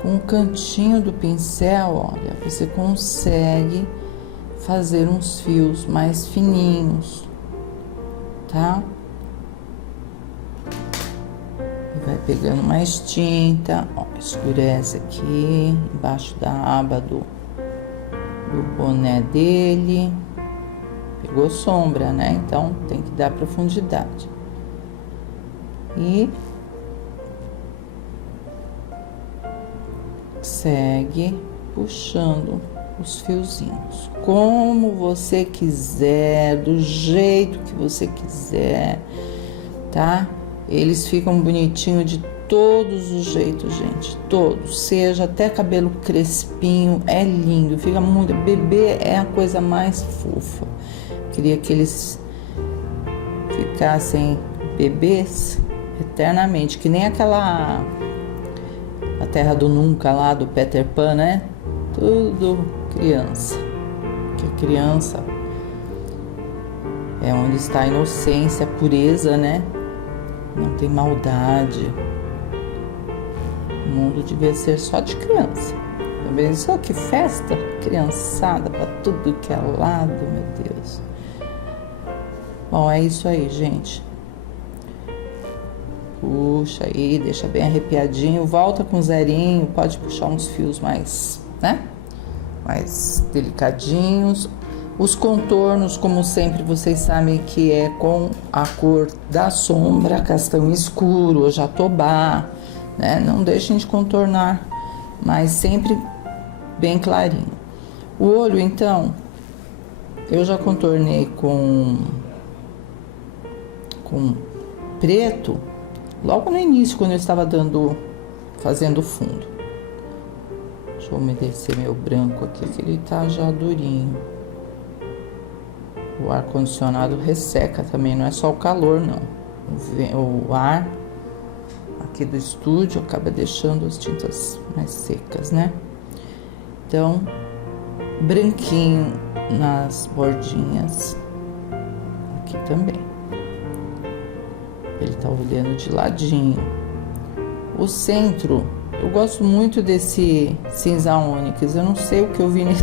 com o cantinho do pincel, olha, você consegue fazer uns fios mais fininhos, tá? Vai pegando mais tinta, ó, escurece aqui, embaixo da aba do boné dele. Pegou sombra, né? Então, tem que dar profundidade. E segue puxando os fiozinhos. Como você quiser, do jeito que você quiser, tá? Eles ficam bonitinho de todos os jeitos, gente. Todos. Seja até cabelo crespinho, é lindo. Fica muito. Bebê é a coisa mais fofa. Queria que eles ficassem bebês eternamente. Que nem aquela... A Terra do Nunca lá, do Peter Pan, né? Tudo criança. Que a criança é onde está a inocência, a pureza, né? Não tem maldade. O mundo devia ser só de criança. Também só que festa, criançada pra tudo que é lado, meu Deus. Bom, é isso aí, gente. Puxa aí, deixa bem arrepiadinho. Volta com zerinho, pode puxar uns fios mais, né? Mais delicadinhos. Os contornos, como sempre, vocês sabem que é com a cor da sombra, castanho escuro ou jatobá, né? Não deixem de contornar, mas sempre bem clarinho. O olho, então, eu já contornei com preto, logo no início, quando eu estava fazendo o fundo. Deixa eu umedecer meu branco aqui, que ele tá já durinho. O ar-condicionado resseca também, não é só o calor, não. O ar aqui do estúdio acaba deixando as tintas mais secas, né? Então, branquinho nas bordinhas. Aqui também. Ele tá olhando de ladinho. O centro, eu gosto muito desse cinza ônix. Eu não sei o que eu vi nele.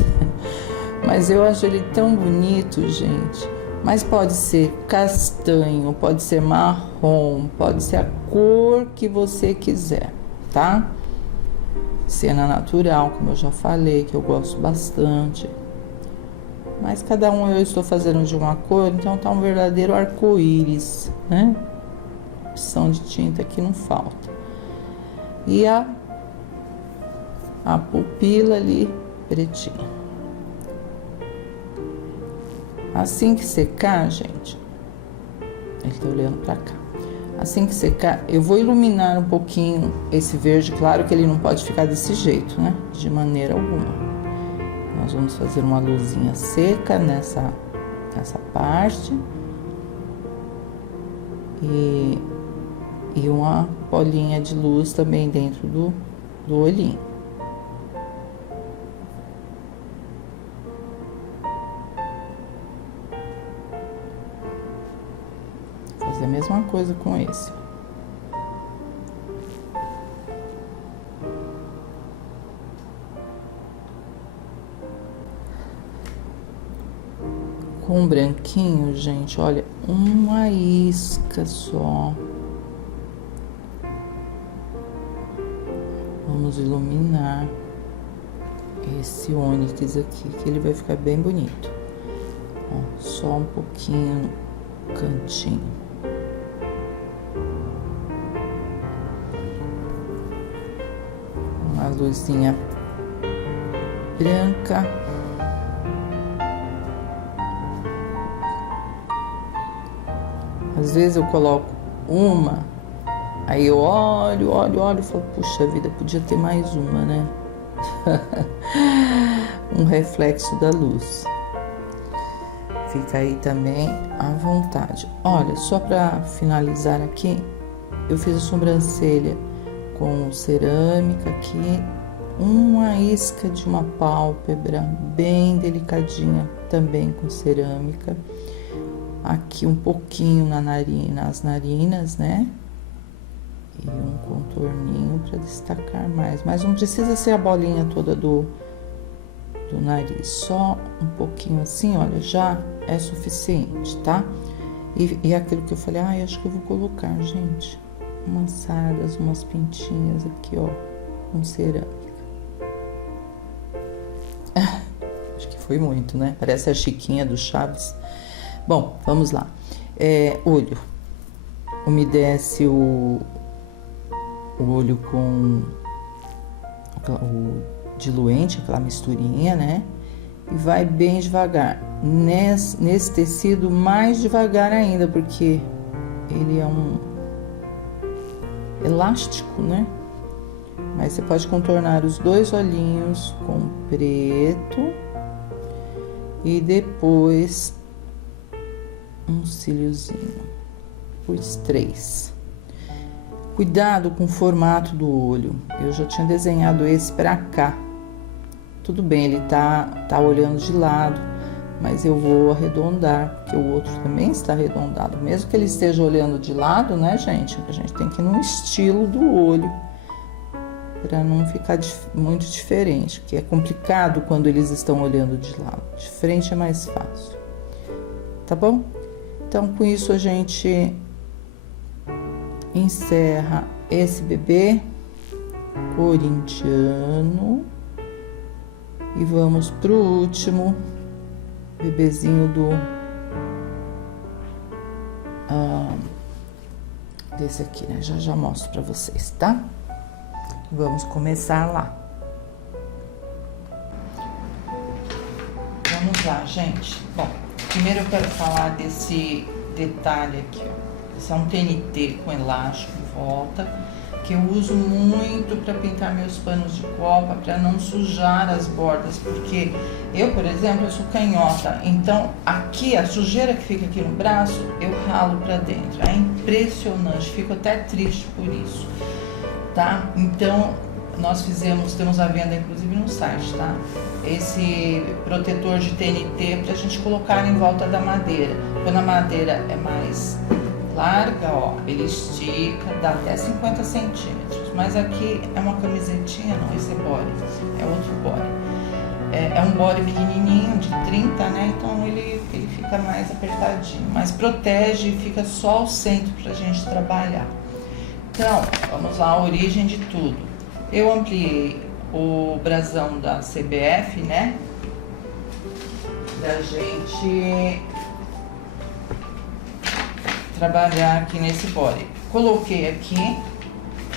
Mas eu acho ele tão bonito, gente. Mas pode ser castanho, pode ser marrom, pode ser a cor que você quiser, tá? Cena natural, como eu já falei, que eu gosto bastante. Mas cada um eu estou fazendo de uma cor, então tá um verdadeiro arco-íris, né? Opção de tinta que não falta. E a pupila ali, pretinha. Assim que secar, gente, Ele tá olhando pra cá. Assim que secar, eu vou iluminar um pouquinho esse verde. Claro que ele não pode ficar desse jeito, né? De maneira alguma. Nós vamos fazer uma luzinha seca nessa parte. E uma bolinha de luz também dentro do olhinho. Fazer a mesma coisa com esse. Com branquinho, gente, olha, uma isca só. Vamos iluminar esse ônix aqui, que ele vai ficar bem bonito. Ó, só um pouquinho no cantinho. Uma luzinha branca. Às vezes eu coloco uma, aí eu olho e falo, puxa vida, podia ter mais uma, né? Um reflexo da luz. Fica aí também à vontade. Olha, só para finalizar aqui, eu fiz a sobrancelha com cerâmica aqui, uma isca de uma pálpebra bem delicadinha também com cerâmica. Aqui um pouquinho nas narinas, né? E um contorninho para destacar mais. Mas não precisa ser a bolinha toda do nariz. Só um pouquinho assim, olha, já é suficiente, tá? E aquilo que eu falei, acho que eu vou colocar, gente, umas sardas, umas pintinhas aqui, ó, com cerâmica. Acho que foi muito, né? Parece a Chiquinha do Chaves. Bom, vamos lá. Olho. Umedece o olho com o diluente, aquela misturinha, né? E vai bem devagar. Nesse tecido, mais devagar ainda, porque ele é um elástico, né? Mas você pode contornar os dois olhinhos com preto e depois um cíliozinho, os 3. Cuidado com o formato do olho. Eu já tinha desenhado esse pra cá. Tudo bem, ele tá olhando de lado, mas eu vou arredondar, porque o outro também está arredondado. Mesmo que ele esteja olhando de lado, né, gente? A gente tem que ir no estilo do olho, para não ficar muito diferente, porque é complicado quando eles estão olhando de lado. De frente é mais fácil. Tá bom? Então, com isso, a gente encerra esse bebê corintiano e vamos pro último bebezinho desse aqui, né? Já mostro pra vocês, tá? Vamos começar lá. Vamos lá, gente. Bom, primeiro eu quero falar desse detalhe aqui, ó. Esse é um TNT com elástico em volta, que eu uso muito para pintar meus panos de copa, para não sujar as bordas, porque eu, por exemplo, eu sou canhota, então aqui, a sujeira que fica aqui no braço, eu ralo para dentro. É impressionante, fico até triste por isso, tá? Então, nós temos à venda, inclusive, no site, tá? Esse protetor de TNT pra gente colocar em volta da madeira. Quando a madeira é mais larga, ó, ele estica, dá até 50 centímetros. Mas aqui é uma camisetinha, não, esse é body, é outro body. É um body pequenininho, de 30, né? Então ele fica mais apertadinho, mas protege e fica só o centro pra gente trabalhar. Então, vamos lá, a origem de tudo. Eu ampliei o brasão da CBF, né? Da gente trabalhar aqui nesse body. Coloquei aqui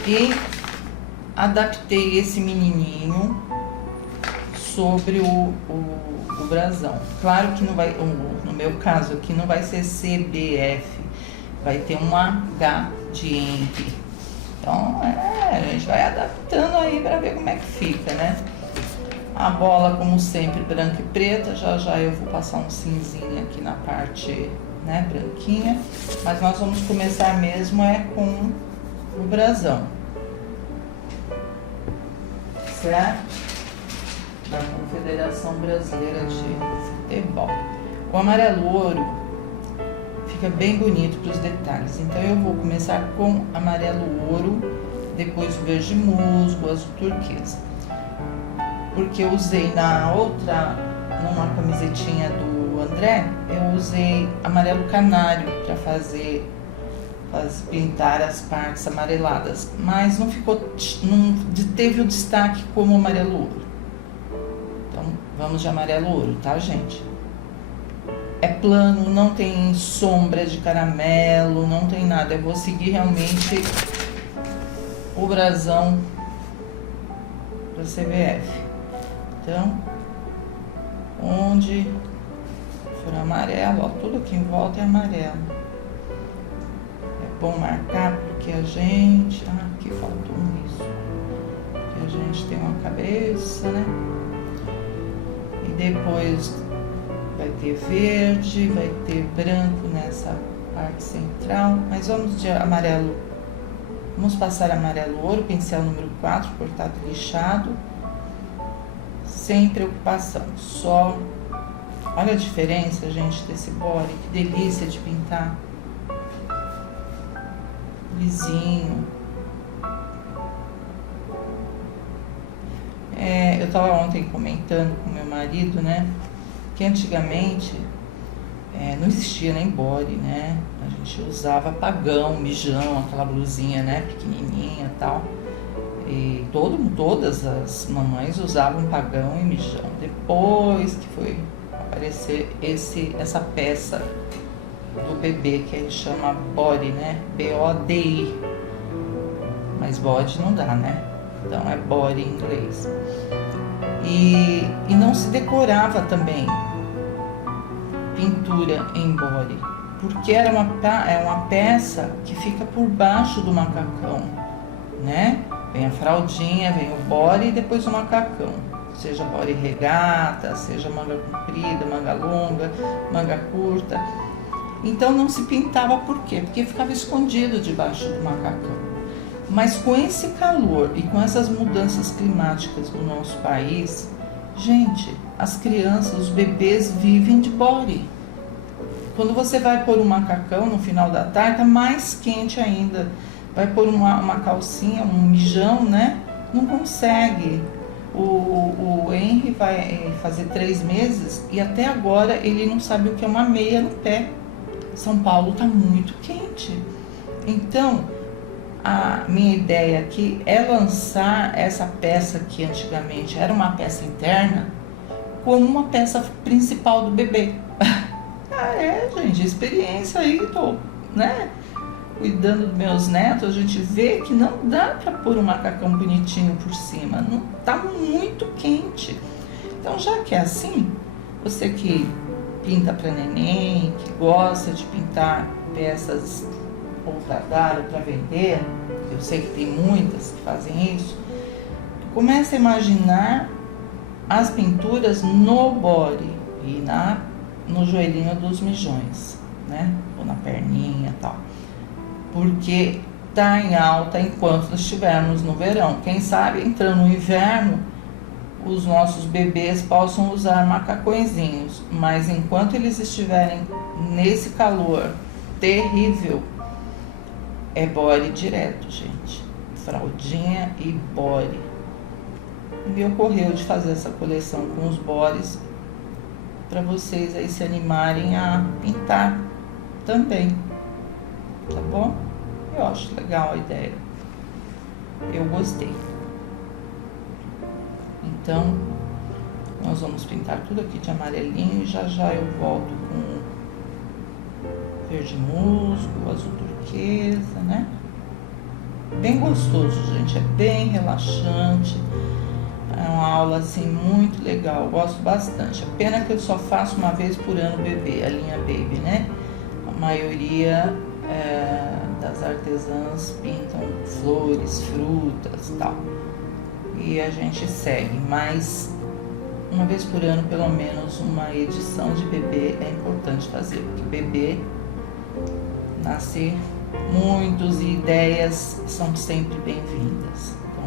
e adaptei esse menininho sobre o brasão. Claro que não vai, no meu caso aqui, não vai ser CBF, vai ter um H de Henry. Então, a gente vai adaptando aí para ver como é que fica, né? A bola, como sempre, branca e preta. Já já eu vou passar um cinzinho aqui na parte, né, branquinha. Mas nós vamos começar mesmo com o brasão, certo? Da Confederação Brasileira de Futebol. O amarelo ouro fica bem bonito para os detalhes. Então eu vou começar com amarelo ouro, depois o verde musgo, azul turquesa. Porque eu usei numa camisetinha do André, eu usei amarelo canário para pintar as partes amareladas, mas não teve o destaque como amarelo ouro. Então vamos de amarelo ouro, tá, gente? É plano, não tem sombra de caramelo, não tem nada. Eu vou seguir realmente o brasão da CBF. Então, onde for amarelo, ó, tudo aqui em volta é amarelo. É bom marcar porque a gente... aqui faltou um risco. Porque a gente tem uma cabeça, né? E depois vai ter verde, vai ter branco nessa parte central. Mas vamos de amarelo. Vamos passar amarelo ouro, pincel número 4, cortado e lixado. Sem preocupação, só... Olha a diferença, gente, desse body, que delícia de pintar. Lisinho. Eu tava ontem comentando com meu marido, né, que antigamente não existia nem body, né? A gente usava pagão, mijão, aquela blusinha, né, pequenininha e tal. E todas as mamães usavam pagão e mijão. Depois que foi aparecer essa peça do bebê, que ele chama body, né? B-O-D-I. Mas body não dá, né? Então é body em inglês. E não se decorava também pintura em body, porque é uma peça que fica por baixo do macacão, né? Vem a fraldinha, vem o body e depois o macacão. Seja body regata, seja manga comprida, manga longa, manga curta. Então não se pintava por quê? Porque ficava escondido debaixo do macacão. Mas com esse calor e com essas mudanças climáticas do nosso país, gente, as crianças, os bebês vivem de body. Quando você vai pôr um macacão no final da tarde, tá mais quente ainda. Vai pôr uma calcinha, um mijão, né? Não consegue. O Henry vai fazer 3 meses e até agora ele não sabe o que é uma meia no pé. São Paulo tá muito quente. Então, a minha ideia aqui é lançar essa peça que antigamente era uma peça interna como uma peça principal do bebê. Gente, experiência aí, tô, né? Cuidando dos meus netos, a gente vê que não dá para pôr um macacão bonitinho por cima, não tá muito quente. Então, já que é assim, você que pinta para neném, que gosta de pintar peças ou para dar ou para vender, eu sei que tem muitas que fazem isso, comece a imaginar as pinturas no body e no joelhinho dos mijões, né? Ou na perninha e tal. Porque tá em alta enquanto estivermos no verão. Quem sabe, entrando no inverno, os nossos bebês possam usar macacõezinhos. Mas enquanto eles estiverem nesse calor terrível, é body direto, gente. Fraldinha e body. Me ocorreu de fazer essa coleção com os bodies para vocês aí se animarem a pintar também. Tá bom? Eu acho legal a ideia. Eu gostei. Então, nós vamos pintar tudo aqui de amarelinho e já já eu volto com verde musgo, azul turquesa, né? Bem gostoso, gente. É bem relaxante. É uma aula, assim, muito legal. Eu gosto bastante. A pena que eu só faço uma vez por ano bebê, a linha Baby, né? A maioria das artesãs pintam flores, frutas e tal. E a gente segue, mas uma vez por ano, pelo menos, uma edição de bebê é importante fazer, porque bebê nasce muitos e ideias são sempre bem-vindas. Então,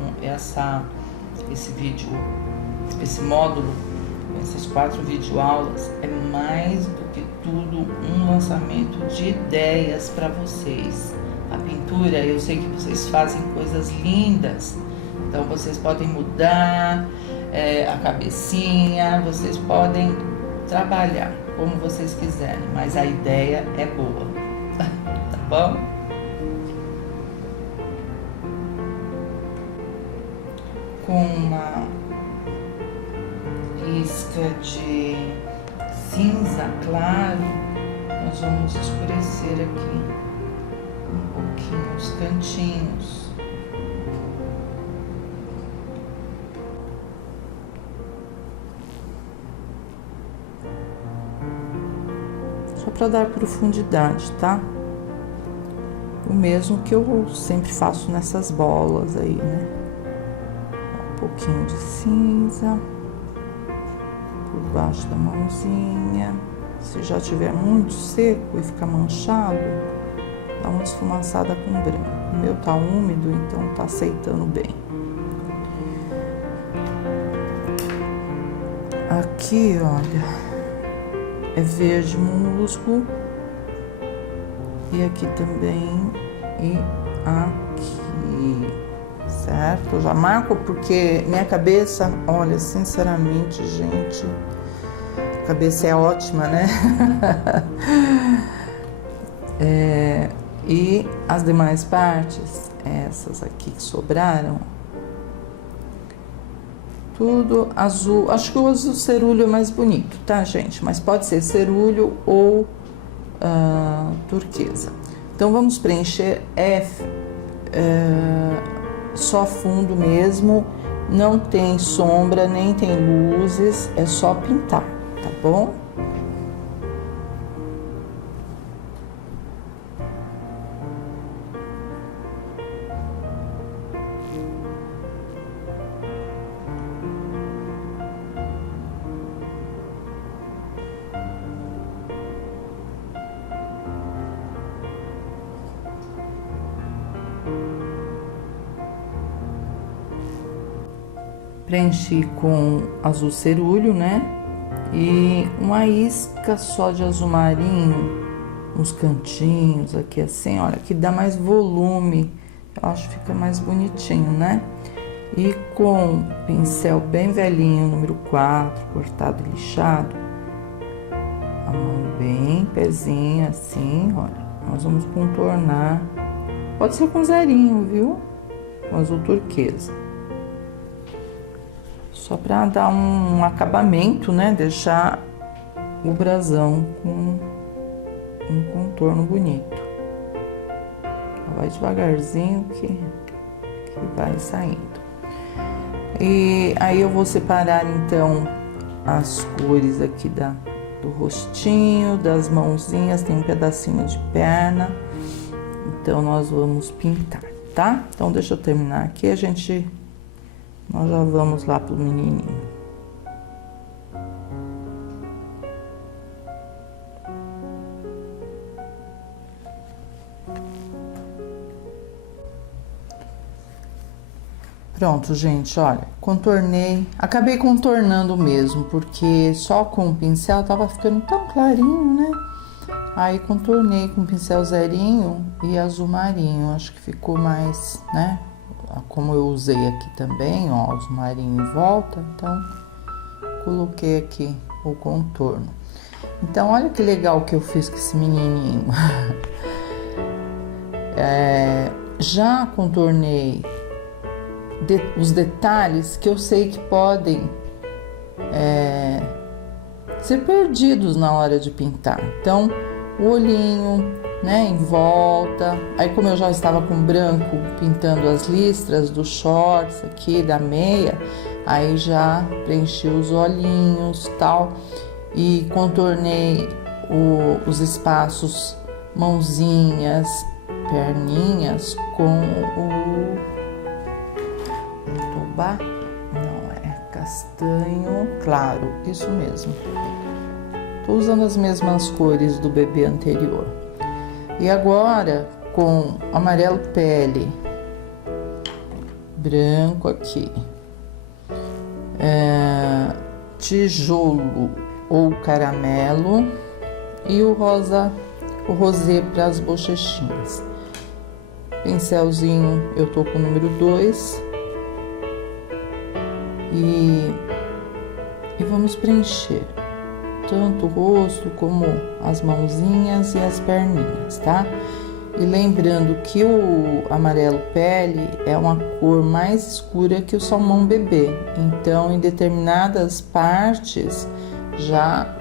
esse módulo, essas 4 videoaulas, é mais do que tudo um lançamento de ideias para vocês. A pintura, eu sei que vocês fazem coisas lindas, então vocês podem mudar a cabecinha, vocês podem trabalhar como vocês quiserem, mas a ideia é boa, tá bom? Com uma isca de cinza claro, nós vamos escurecer aqui um pouquinho os cantinhos. Só para dar profundidade, tá? O mesmo que eu sempre faço nessas bolas aí, né? Um pouquinho de cinza por baixo da mãozinha. Se já tiver muito seco e ficar manchado, dá uma esfumaçada com branco. O meu tá úmido, então tá aceitando bem. Aqui, olha, é verde musgo, e aqui também, e aqui, certo? Eu já marco porque minha cabeça, olha, sinceramente, gente, a cabeça é ótima, né? E as demais partes, essas aqui que sobraram, tudo azul. Acho que o azul cerúleo é mais bonito, tá, gente? Mas pode ser cerúleo ou turquesa. Então, vamos preencher só fundo mesmo. Não tem sombra, nem tem luzes. É só pintar, tá bom? Preenchi com azul cerúleo, né? E uma isca só de azul marinho, uns cantinhos aqui assim, olha, que dá mais volume. Eu acho que fica mais bonitinho, né? E com pincel bem velhinho, número 4, cortado e lixado, a mão bem pezinha assim, olha, nós vamos contornar. Pode ser com zerinho, viu? Com azul turquesa. Só para dar um acabamento, né? Deixar o brasão com um contorno bonito. Vai devagarzinho que vai saindo. E aí eu vou separar então as cores aqui do rostinho, das mãozinhas, tem um pedacinho de perna. Então nós vamos pintar, tá? Então deixa eu terminar aqui, nós já vamos lá pro menininho. Pronto, gente, olha, contornei, acabei contornando mesmo, porque só com o pincel tava ficando tão clarinho, né? Aí contornei com pincel zerinho e azul marinho, acho que ficou mais, né? Como eu usei aqui também, ó, azul marinho em volta, então coloquei aqui o contorno. Então, olha que legal que eu fiz com esse menininho. Já contornei os detalhes que eu sei que podem ser perdidos na hora de pintar. Então, o olhinho, né, em volta. Aí, como eu já estava com branco pintando as listras dos shorts aqui, da meia, aí já preenchi os olhinhos, tal, e contornei os espaços mãozinhas, perninhas com o tobá, não é castanho claro, isso mesmo. Tô usando as mesmas cores do bebê anterior. E agora com amarelo pele, branco aqui, tijolo ou caramelo e o rosa, o rosé para as bochechinhas. Pincelzinho, eu tô com o número 2 e vamos preencher tanto o rosto como as mãozinhas e as perninhas, tá? E lembrando que o amarelo pele é uma cor mais escura que o salmão bebê, então em determinadas partes já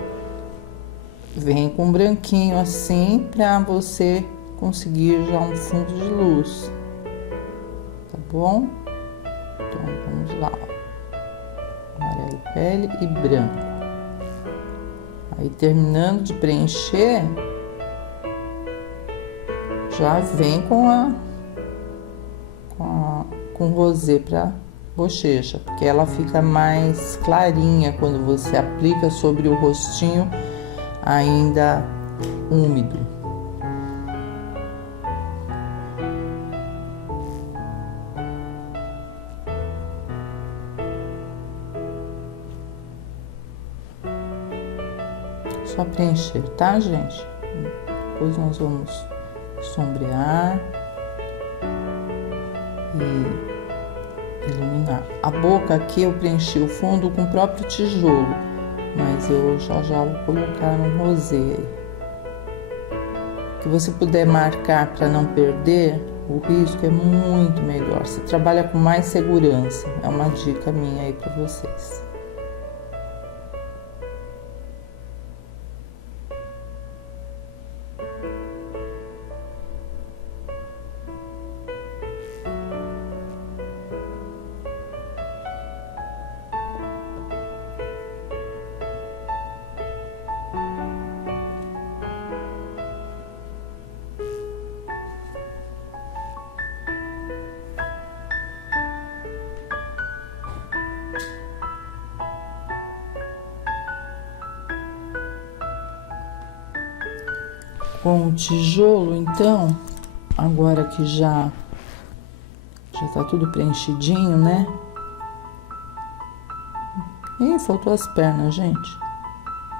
vem com branquinho assim para você conseguir já um fundo de luz, tá bom? Então vamos lá, ó. Amarelo pele e branco. Aí terminando de preencher, já vem com rosé para bochecha, porque ela fica mais clarinha quando você aplica sobre o rostinho ainda úmido. Só preencher, tá, gente? Depois nós vamos sombrear e iluminar. A boca aqui eu preenchi o fundo com o próprio tijolo, mas eu já vou colocar um rosé aí. Que você puder marcar para não perder o risco é muito melhor. Você trabalha com mais segurança. É uma dica minha aí para vocês. Com o tijolo, então, agora que já tá tudo preenchidinho, né? Ih, faltou as pernas, gente.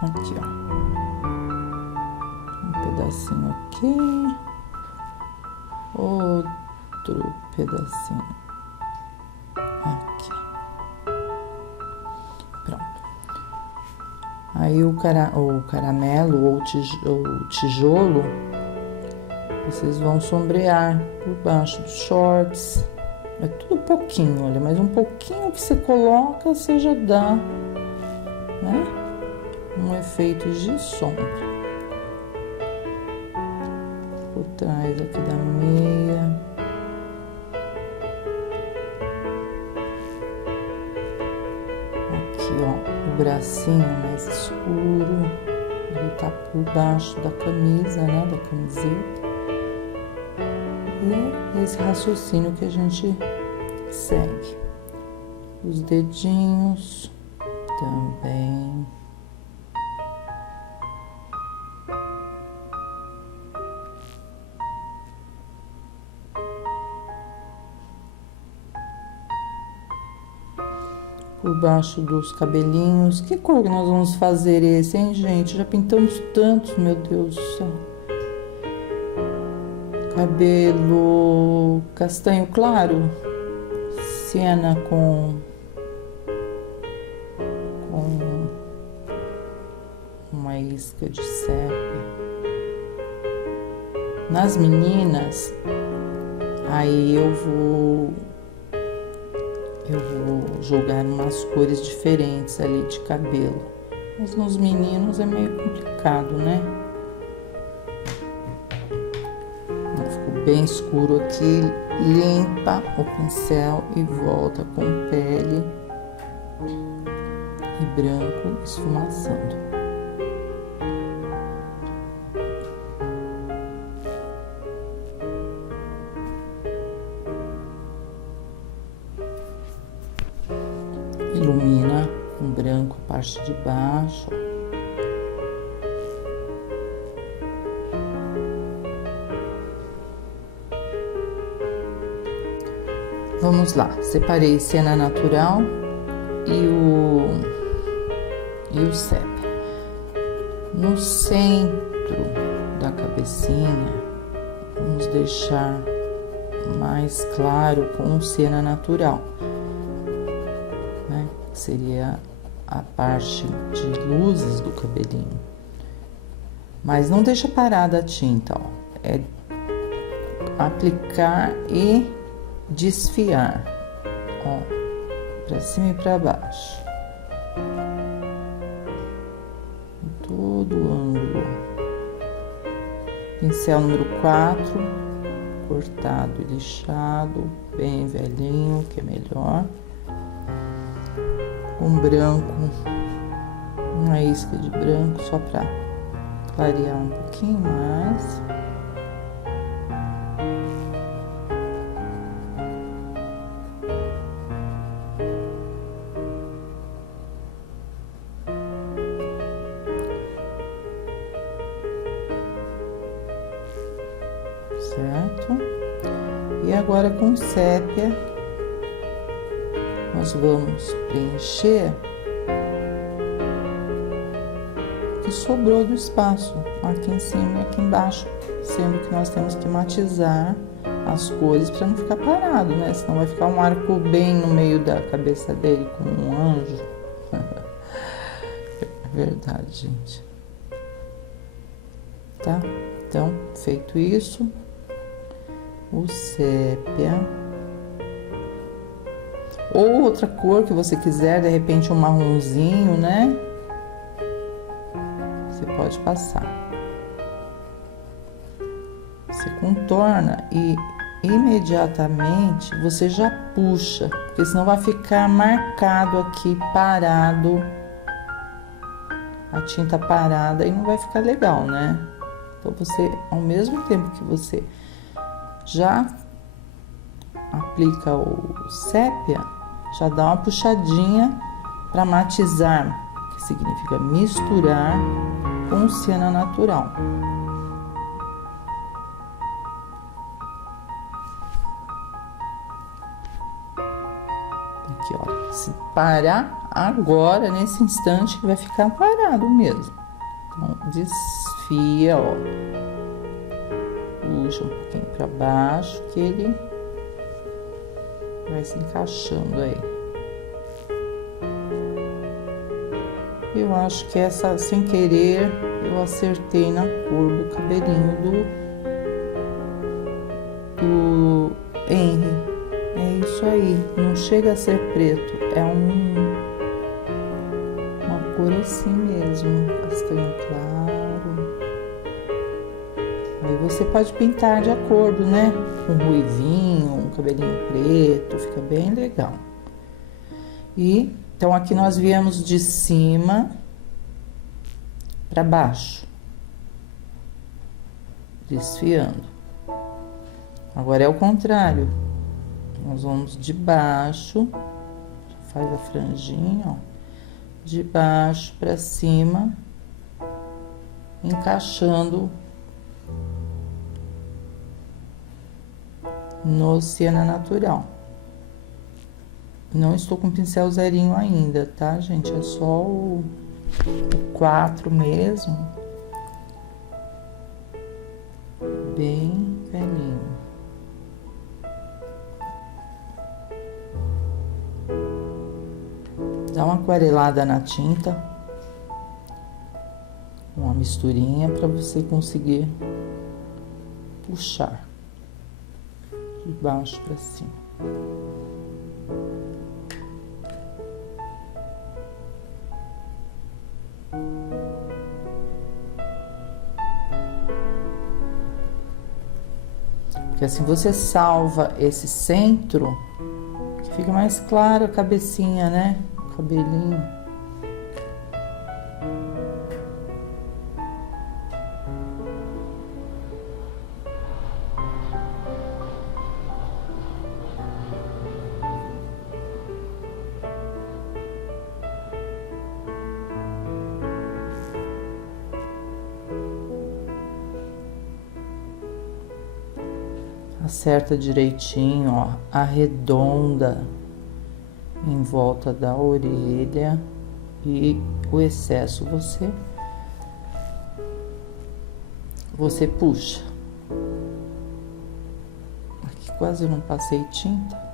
Aqui, ó. Um pedacinho aqui. Outro pedacinho aqui. Pronto. Aí o caramelo ou o tijolo, vocês vão sombrear por baixo dos shorts. É tudo pouquinho, olha, mas um pouquinho que você coloca, você já dá, né? Um efeito de sombra. Por trás aqui da meia. Aqui, ó, o bracinho mais escuro, ele tá por baixo da camisa, né, da camiseta. E esse raciocínio que a gente segue. Os dedinhos também. Por baixo dos cabelinhos. Que cor que nós vamos fazer esse, hein, gente? Já pintamos tantos, meu Deus do céu. Cabelo castanho claro. Siena com uma isca de sépia. Nas meninas, aí eu vou jogar umas cores diferentes ali de cabelo. Mas nos meninos é meio complicado, né? Ficou bem escuro aqui. Limpa o pincel e volta com pele e branco esfumaçando. ilumina com branco a parte de baixo. Vamos lá, separei cena natural e o sépia. No centro da cabecinha, vamos deixar mais claro com cena natural, né? Seria a parte de luzes do cabelinho. Mas não deixa parada a tinta, ó. É aplicar e desfiar, ó, pra cima e pra baixo. Em todo o ângulo. Pincel número 4, cortado e lixado, bem velhinho, que é melhor. Com branco, uma isca de branco só pra clarear um pouquinho mais. Certo? E agora com sépia, nós vamos preencher o que sobrou do espaço, aqui em cima e aqui embaixo, sendo que nós temos que matizar as cores para não ficar parado, né? Senão vai ficar um arco bem no meio da cabeça dele, como um anjo. É verdade, gente. Tá? Então, feito isso, o sépia, ou outra cor que você quiser, de repente um marronzinho, né? Você pode passar. Você contorna e imediatamente você já puxa, porque senão vai ficar marcado aqui, parado, a tinta parada e não vai ficar legal, né? Então você, ao mesmo tempo que você já aplica o sépia, já dá uma puxadinha para matizar, que significa misturar com cena natural. Aqui, olha, se parar agora, nesse instante, vai ficar parado mesmo. Então, desfia, ó. Puxa um pouquinho para baixo, que ele vai se encaixando aí. Eu acho que essa, sem querer, eu acertei na cor do cabelinho do Henry. É isso aí, não chega a ser preto, é uma cor assim mesmo, castanho claro. Aí você pode pintar de acordo, né? Um ruivinho, um cabelinho preto, fica bem legal. E então aqui nós viemos de cima para baixo, desfiando. Agora é o contrário. Nós vamos de baixo, faz a franjinha, ó, de baixo para cima, encaixando no siena natural. Não estou com pincel zerinho ainda, tá, gente? É só o 4 mesmo. Bem velhinho. Dá uma aquarelada na tinta. Uma misturinha para você conseguir puxar de baixo para cima. Porque assim você salva esse centro, que fica mais claro a cabecinha, né? O cabelinho. acerta direitinho, ó, arredonda em volta da orelha e o excesso você puxa. Aqui quase eu não passei tinta.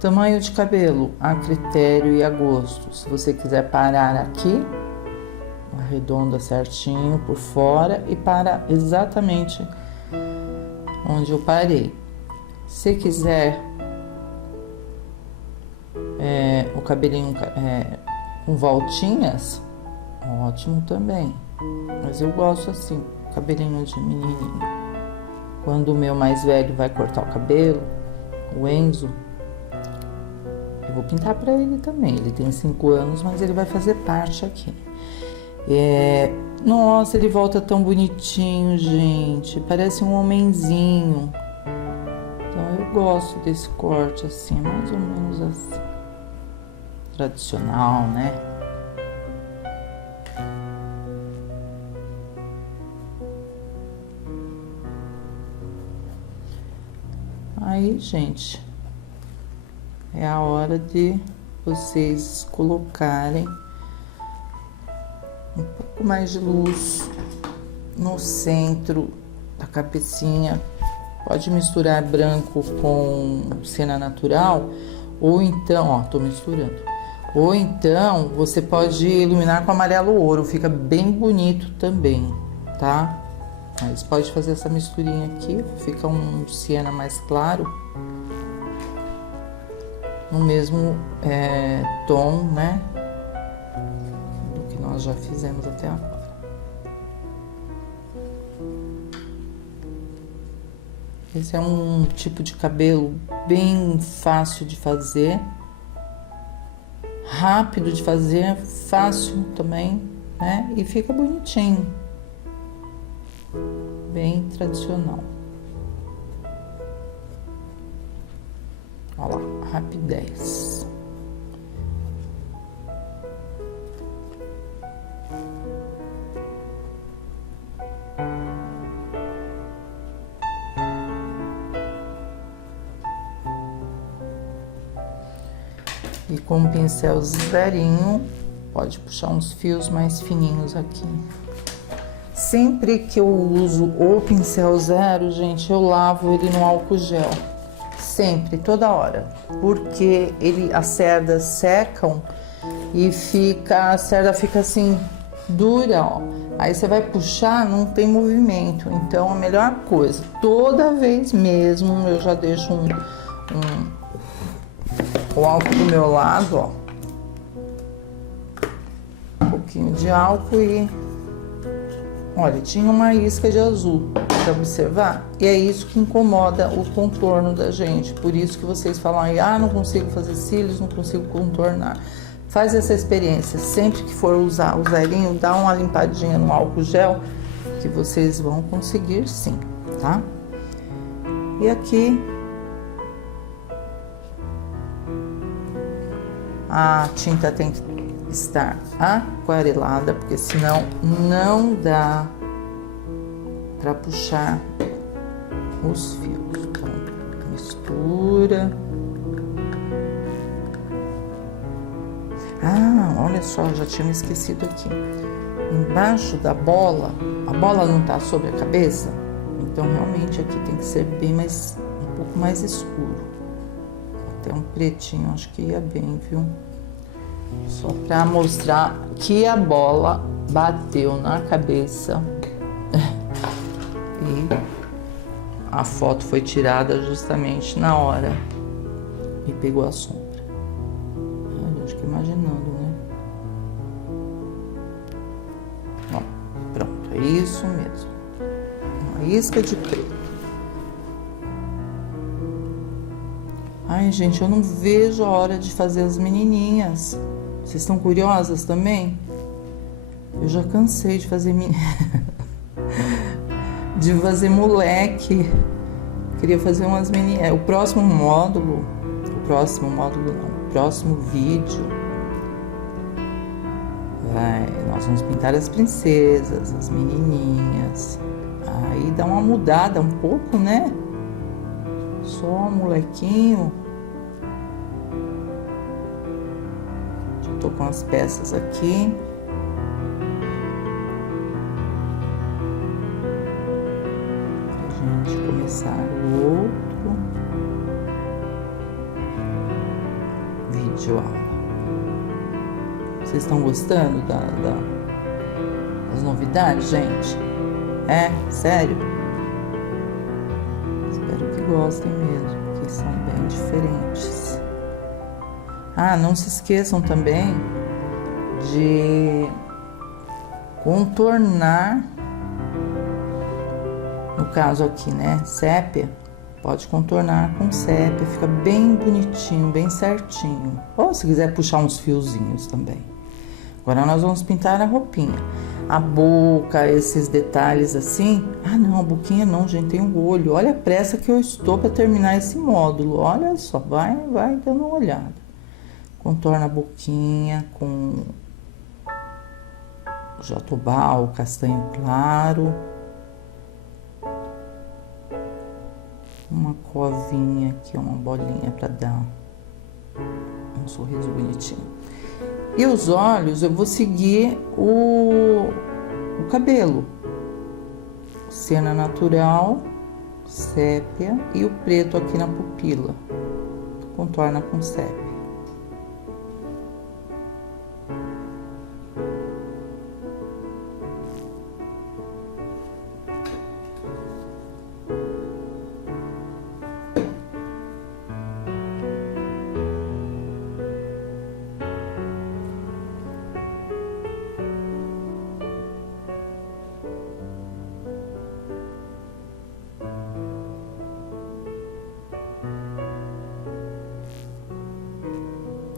Tamanho de cabelo, a critério e a gosto. Se você quiser parar aqui, arredonda certinho por fora e para exatamente onde eu parei. Se quiser o cabelinho com voltinhas, ótimo também. Mas eu gosto assim, cabelinho de menininho. Quando o meu mais velho vai cortar o cabelo, o Enzo, eu vou pintar pra ele também. Ele tem 5 anos, mas ele vai fazer parte aqui. Nossa, ele volta tão bonitinho, gente. Parece um homenzinho. Então eu gosto desse corte assim, mais ou menos assim. Tradicional, né? Aí, gente, é a hora de vocês colocarem um pouco mais de luz no centro da cabecinha. Pode misturar branco com cena natural, ou então, ó, tô misturando. Ou então, você pode iluminar com amarelo ouro, fica bem bonito também, tá? Mas pode fazer essa misturinha aqui, fica um siena mais claro. No mesmo tom, né? Do que nós já fizemos até agora. Esse é um tipo de cabelo bem fácil de fazer. Rápido de fazer, fácil também, né? E fica bonitinho. Bem tradicional. Olha lá, rapidez. E com um pincel zerinho, pode puxar uns fios mais fininhos aqui. Sempre que eu uso o pincel zero, gente, eu lavo ele no álcool gel. Sempre, toda hora. Porque as cerdas secam e a cerda fica assim, dura, ó. Aí você vai puxar, não tem movimento. Então, a melhor coisa, toda vez mesmo, eu já deixo o álcool do meu lado, ó. Um pouquinho de álcool e... Olha, tinha uma isca de azul, pra observar? E é isso que incomoda o contorno da gente. Por isso que vocês falam aí, não consigo fazer cílios, não consigo contornar. Faz essa experiência. Sempre que for usar o zerinho, dá uma limpadinha no álcool gel, que vocês vão conseguir sim, tá? E aqui... a tinta tem que estar aquarelada, porque senão não dá para puxar os fios. Então, mistura. Olha só, já tinha me esquecido aqui. Embaixo da bola, a bola não tá sobre a cabeça, então realmente aqui tem que ser bem mais, um pouco mais escuro. Até um pretinho, acho que ia bem, viu? Só pra mostrar que a bola bateu na cabeça e a foto foi tirada justamente na hora e pegou a sombra. Acho que imaginando, né? Ó, pronto, é isso mesmo. Uma isca de preto. Ai, gente, eu não vejo a hora de fazer as menininhas. Vocês estão curiosas também? Eu já cansei de fazer de fazer moleque. Queria fazer umas menininhas. O próximo módulo não, o próximo vídeo Nós vamos pintar as princesas, as menininhas. Aí dá uma mudada um pouco, né? Só um molequinho. Já tô com as peças aqui. Pra gente começar o outro vídeo aula. Vocês estão gostando das novidades, gente? É? Sério? Espero que gostem mesmo, porque são bem diferentes. Ah, não se esqueçam também de contornar, no caso aqui, né, sépia, pode contornar com sépia, fica bem bonitinho, bem certinho. Ou se quiser puxar uns fiozinhos também. Agora nós vamos pintar a roupinha. A boca, esses detalhes assim. Ah, não, a boquinha não, gente, tem um olho. Olha a pressa que eu estou para terminar esse módulo. Olha só, vai dando uma olhada. Contorna a boquinha com jatobá, castanho claro. Uma covinha aqui, uma bolinha para dar um sorriso bonitinho. E os olhos, eu vou seguir o cabelo. Siena natural, sépia e o preto aqui na pupila. Contorna com sépia.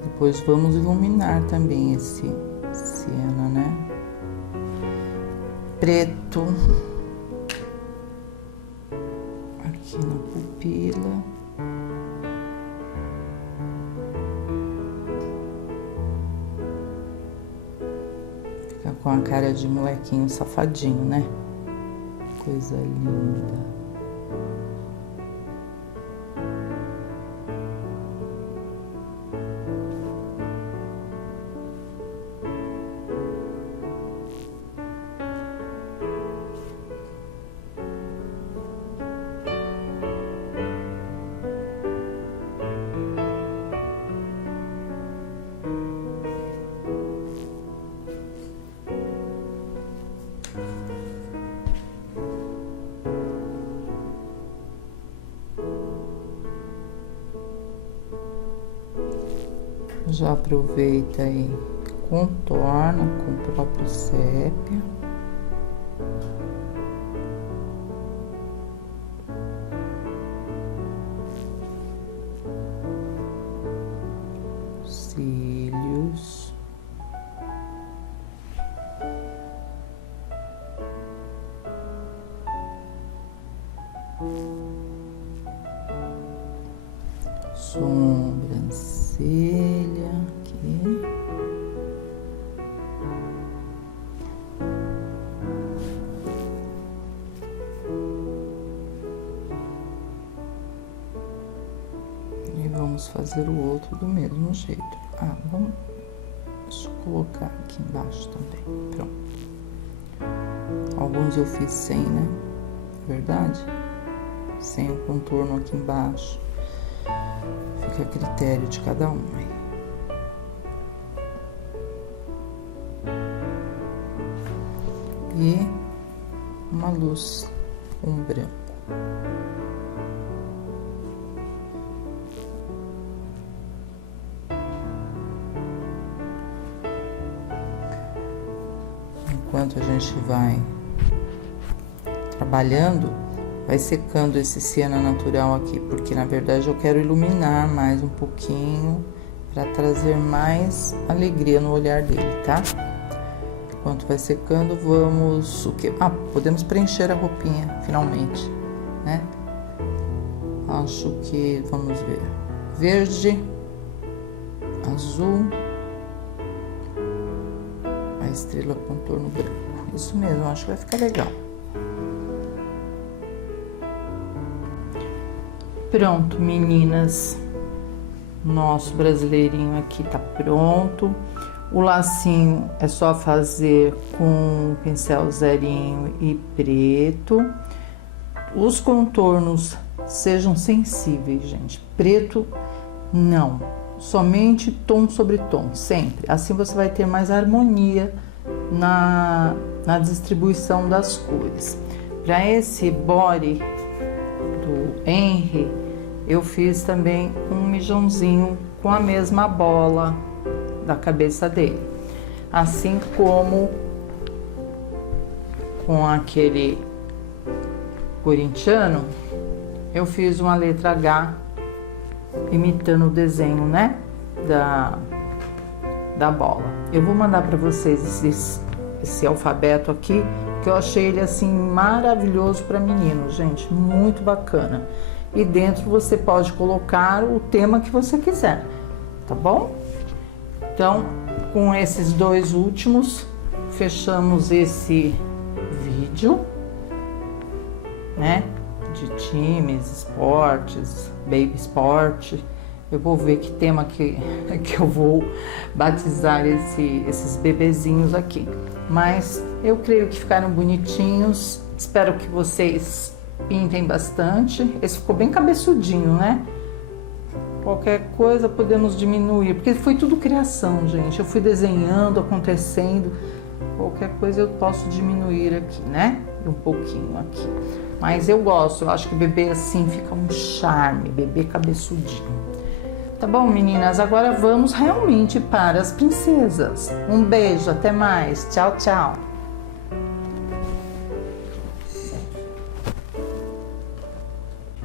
Depois vamos iluminar também esse siena, né? Preto. Aqui na pupila. Fica com a cara de molequinho safadinho, né? Coisa linda. Já aproveita e contorna com o próprio sépia. Cílios. Sobrancelha aqui. E vamos fazer o outro do mesmo jeito. Ah, vamos... Deixa eu colocar aqui embaixo também. Pronto. Alguns eu fiz sem, né? Verdade? Sem o contorno aqui embaixo. Fica a critério de cada um aí. E uma luz com branco. Enquanto a gente vai trabalhando, vai secando esse siena natural aqui, porque na verdade eu quero iluminar mais um pouquinho para trazer mais alegria no olhar dele, tá? Enquanto vai secando, vamos... podemos preencher a roupinha, finalmente, né? Acho que... Vamos ver. Verde, azul, estrela contorno branco. Isso mesmo, acho que vai ficar legal. Pronto, meninas. Nosso brasileirinho aqui tá pronto. O lacinho é só fazer com pincel zerinho e preto. Os contornos sejam sensíveis, gente. Preto, não. Somente tom sobre tom, sempre. Assim você vai ter mais harmonia na distribuição das cores. Para esse body do Henry, eu fiz também um mijãozinho com a mesma bola da cabeça dele. Assim como com aquele corintiano, eu fiz uma letra H imitando o desenho, né, da bola. Eu vou mandar para vocês esse alfabeto aqui, que eu achei ele assim maravilhoso para menino, gente, muito bacana. E dentro você pode colocar o tema que você quiser, tá bom? Então, com esses dois últimos, fechamos esse vídeo, né? De times, esportes, baby sport. Eu vou ver que tema que eu vou batizar esses bebezinhos aqui. Mas eu creio que ficaram bonitinhos. Espero que vocês pintem bastante. Esse ficou bem cabeçudinho, né? Qualquer coisa podemos diminuir, porque foi tudo criação, gente. Eu fui desenhando, acontecendo. Qualquer coisa eu posso diminuir aqui, né? Um pouquinho aqui. Mas eu gosto, eu acho que bebê assim fica um charme, bebê cabeçudinho. Tá bom, meninas? Agora vamos realmente para as princesas. Um beijo, até mais. Tchau, tchau.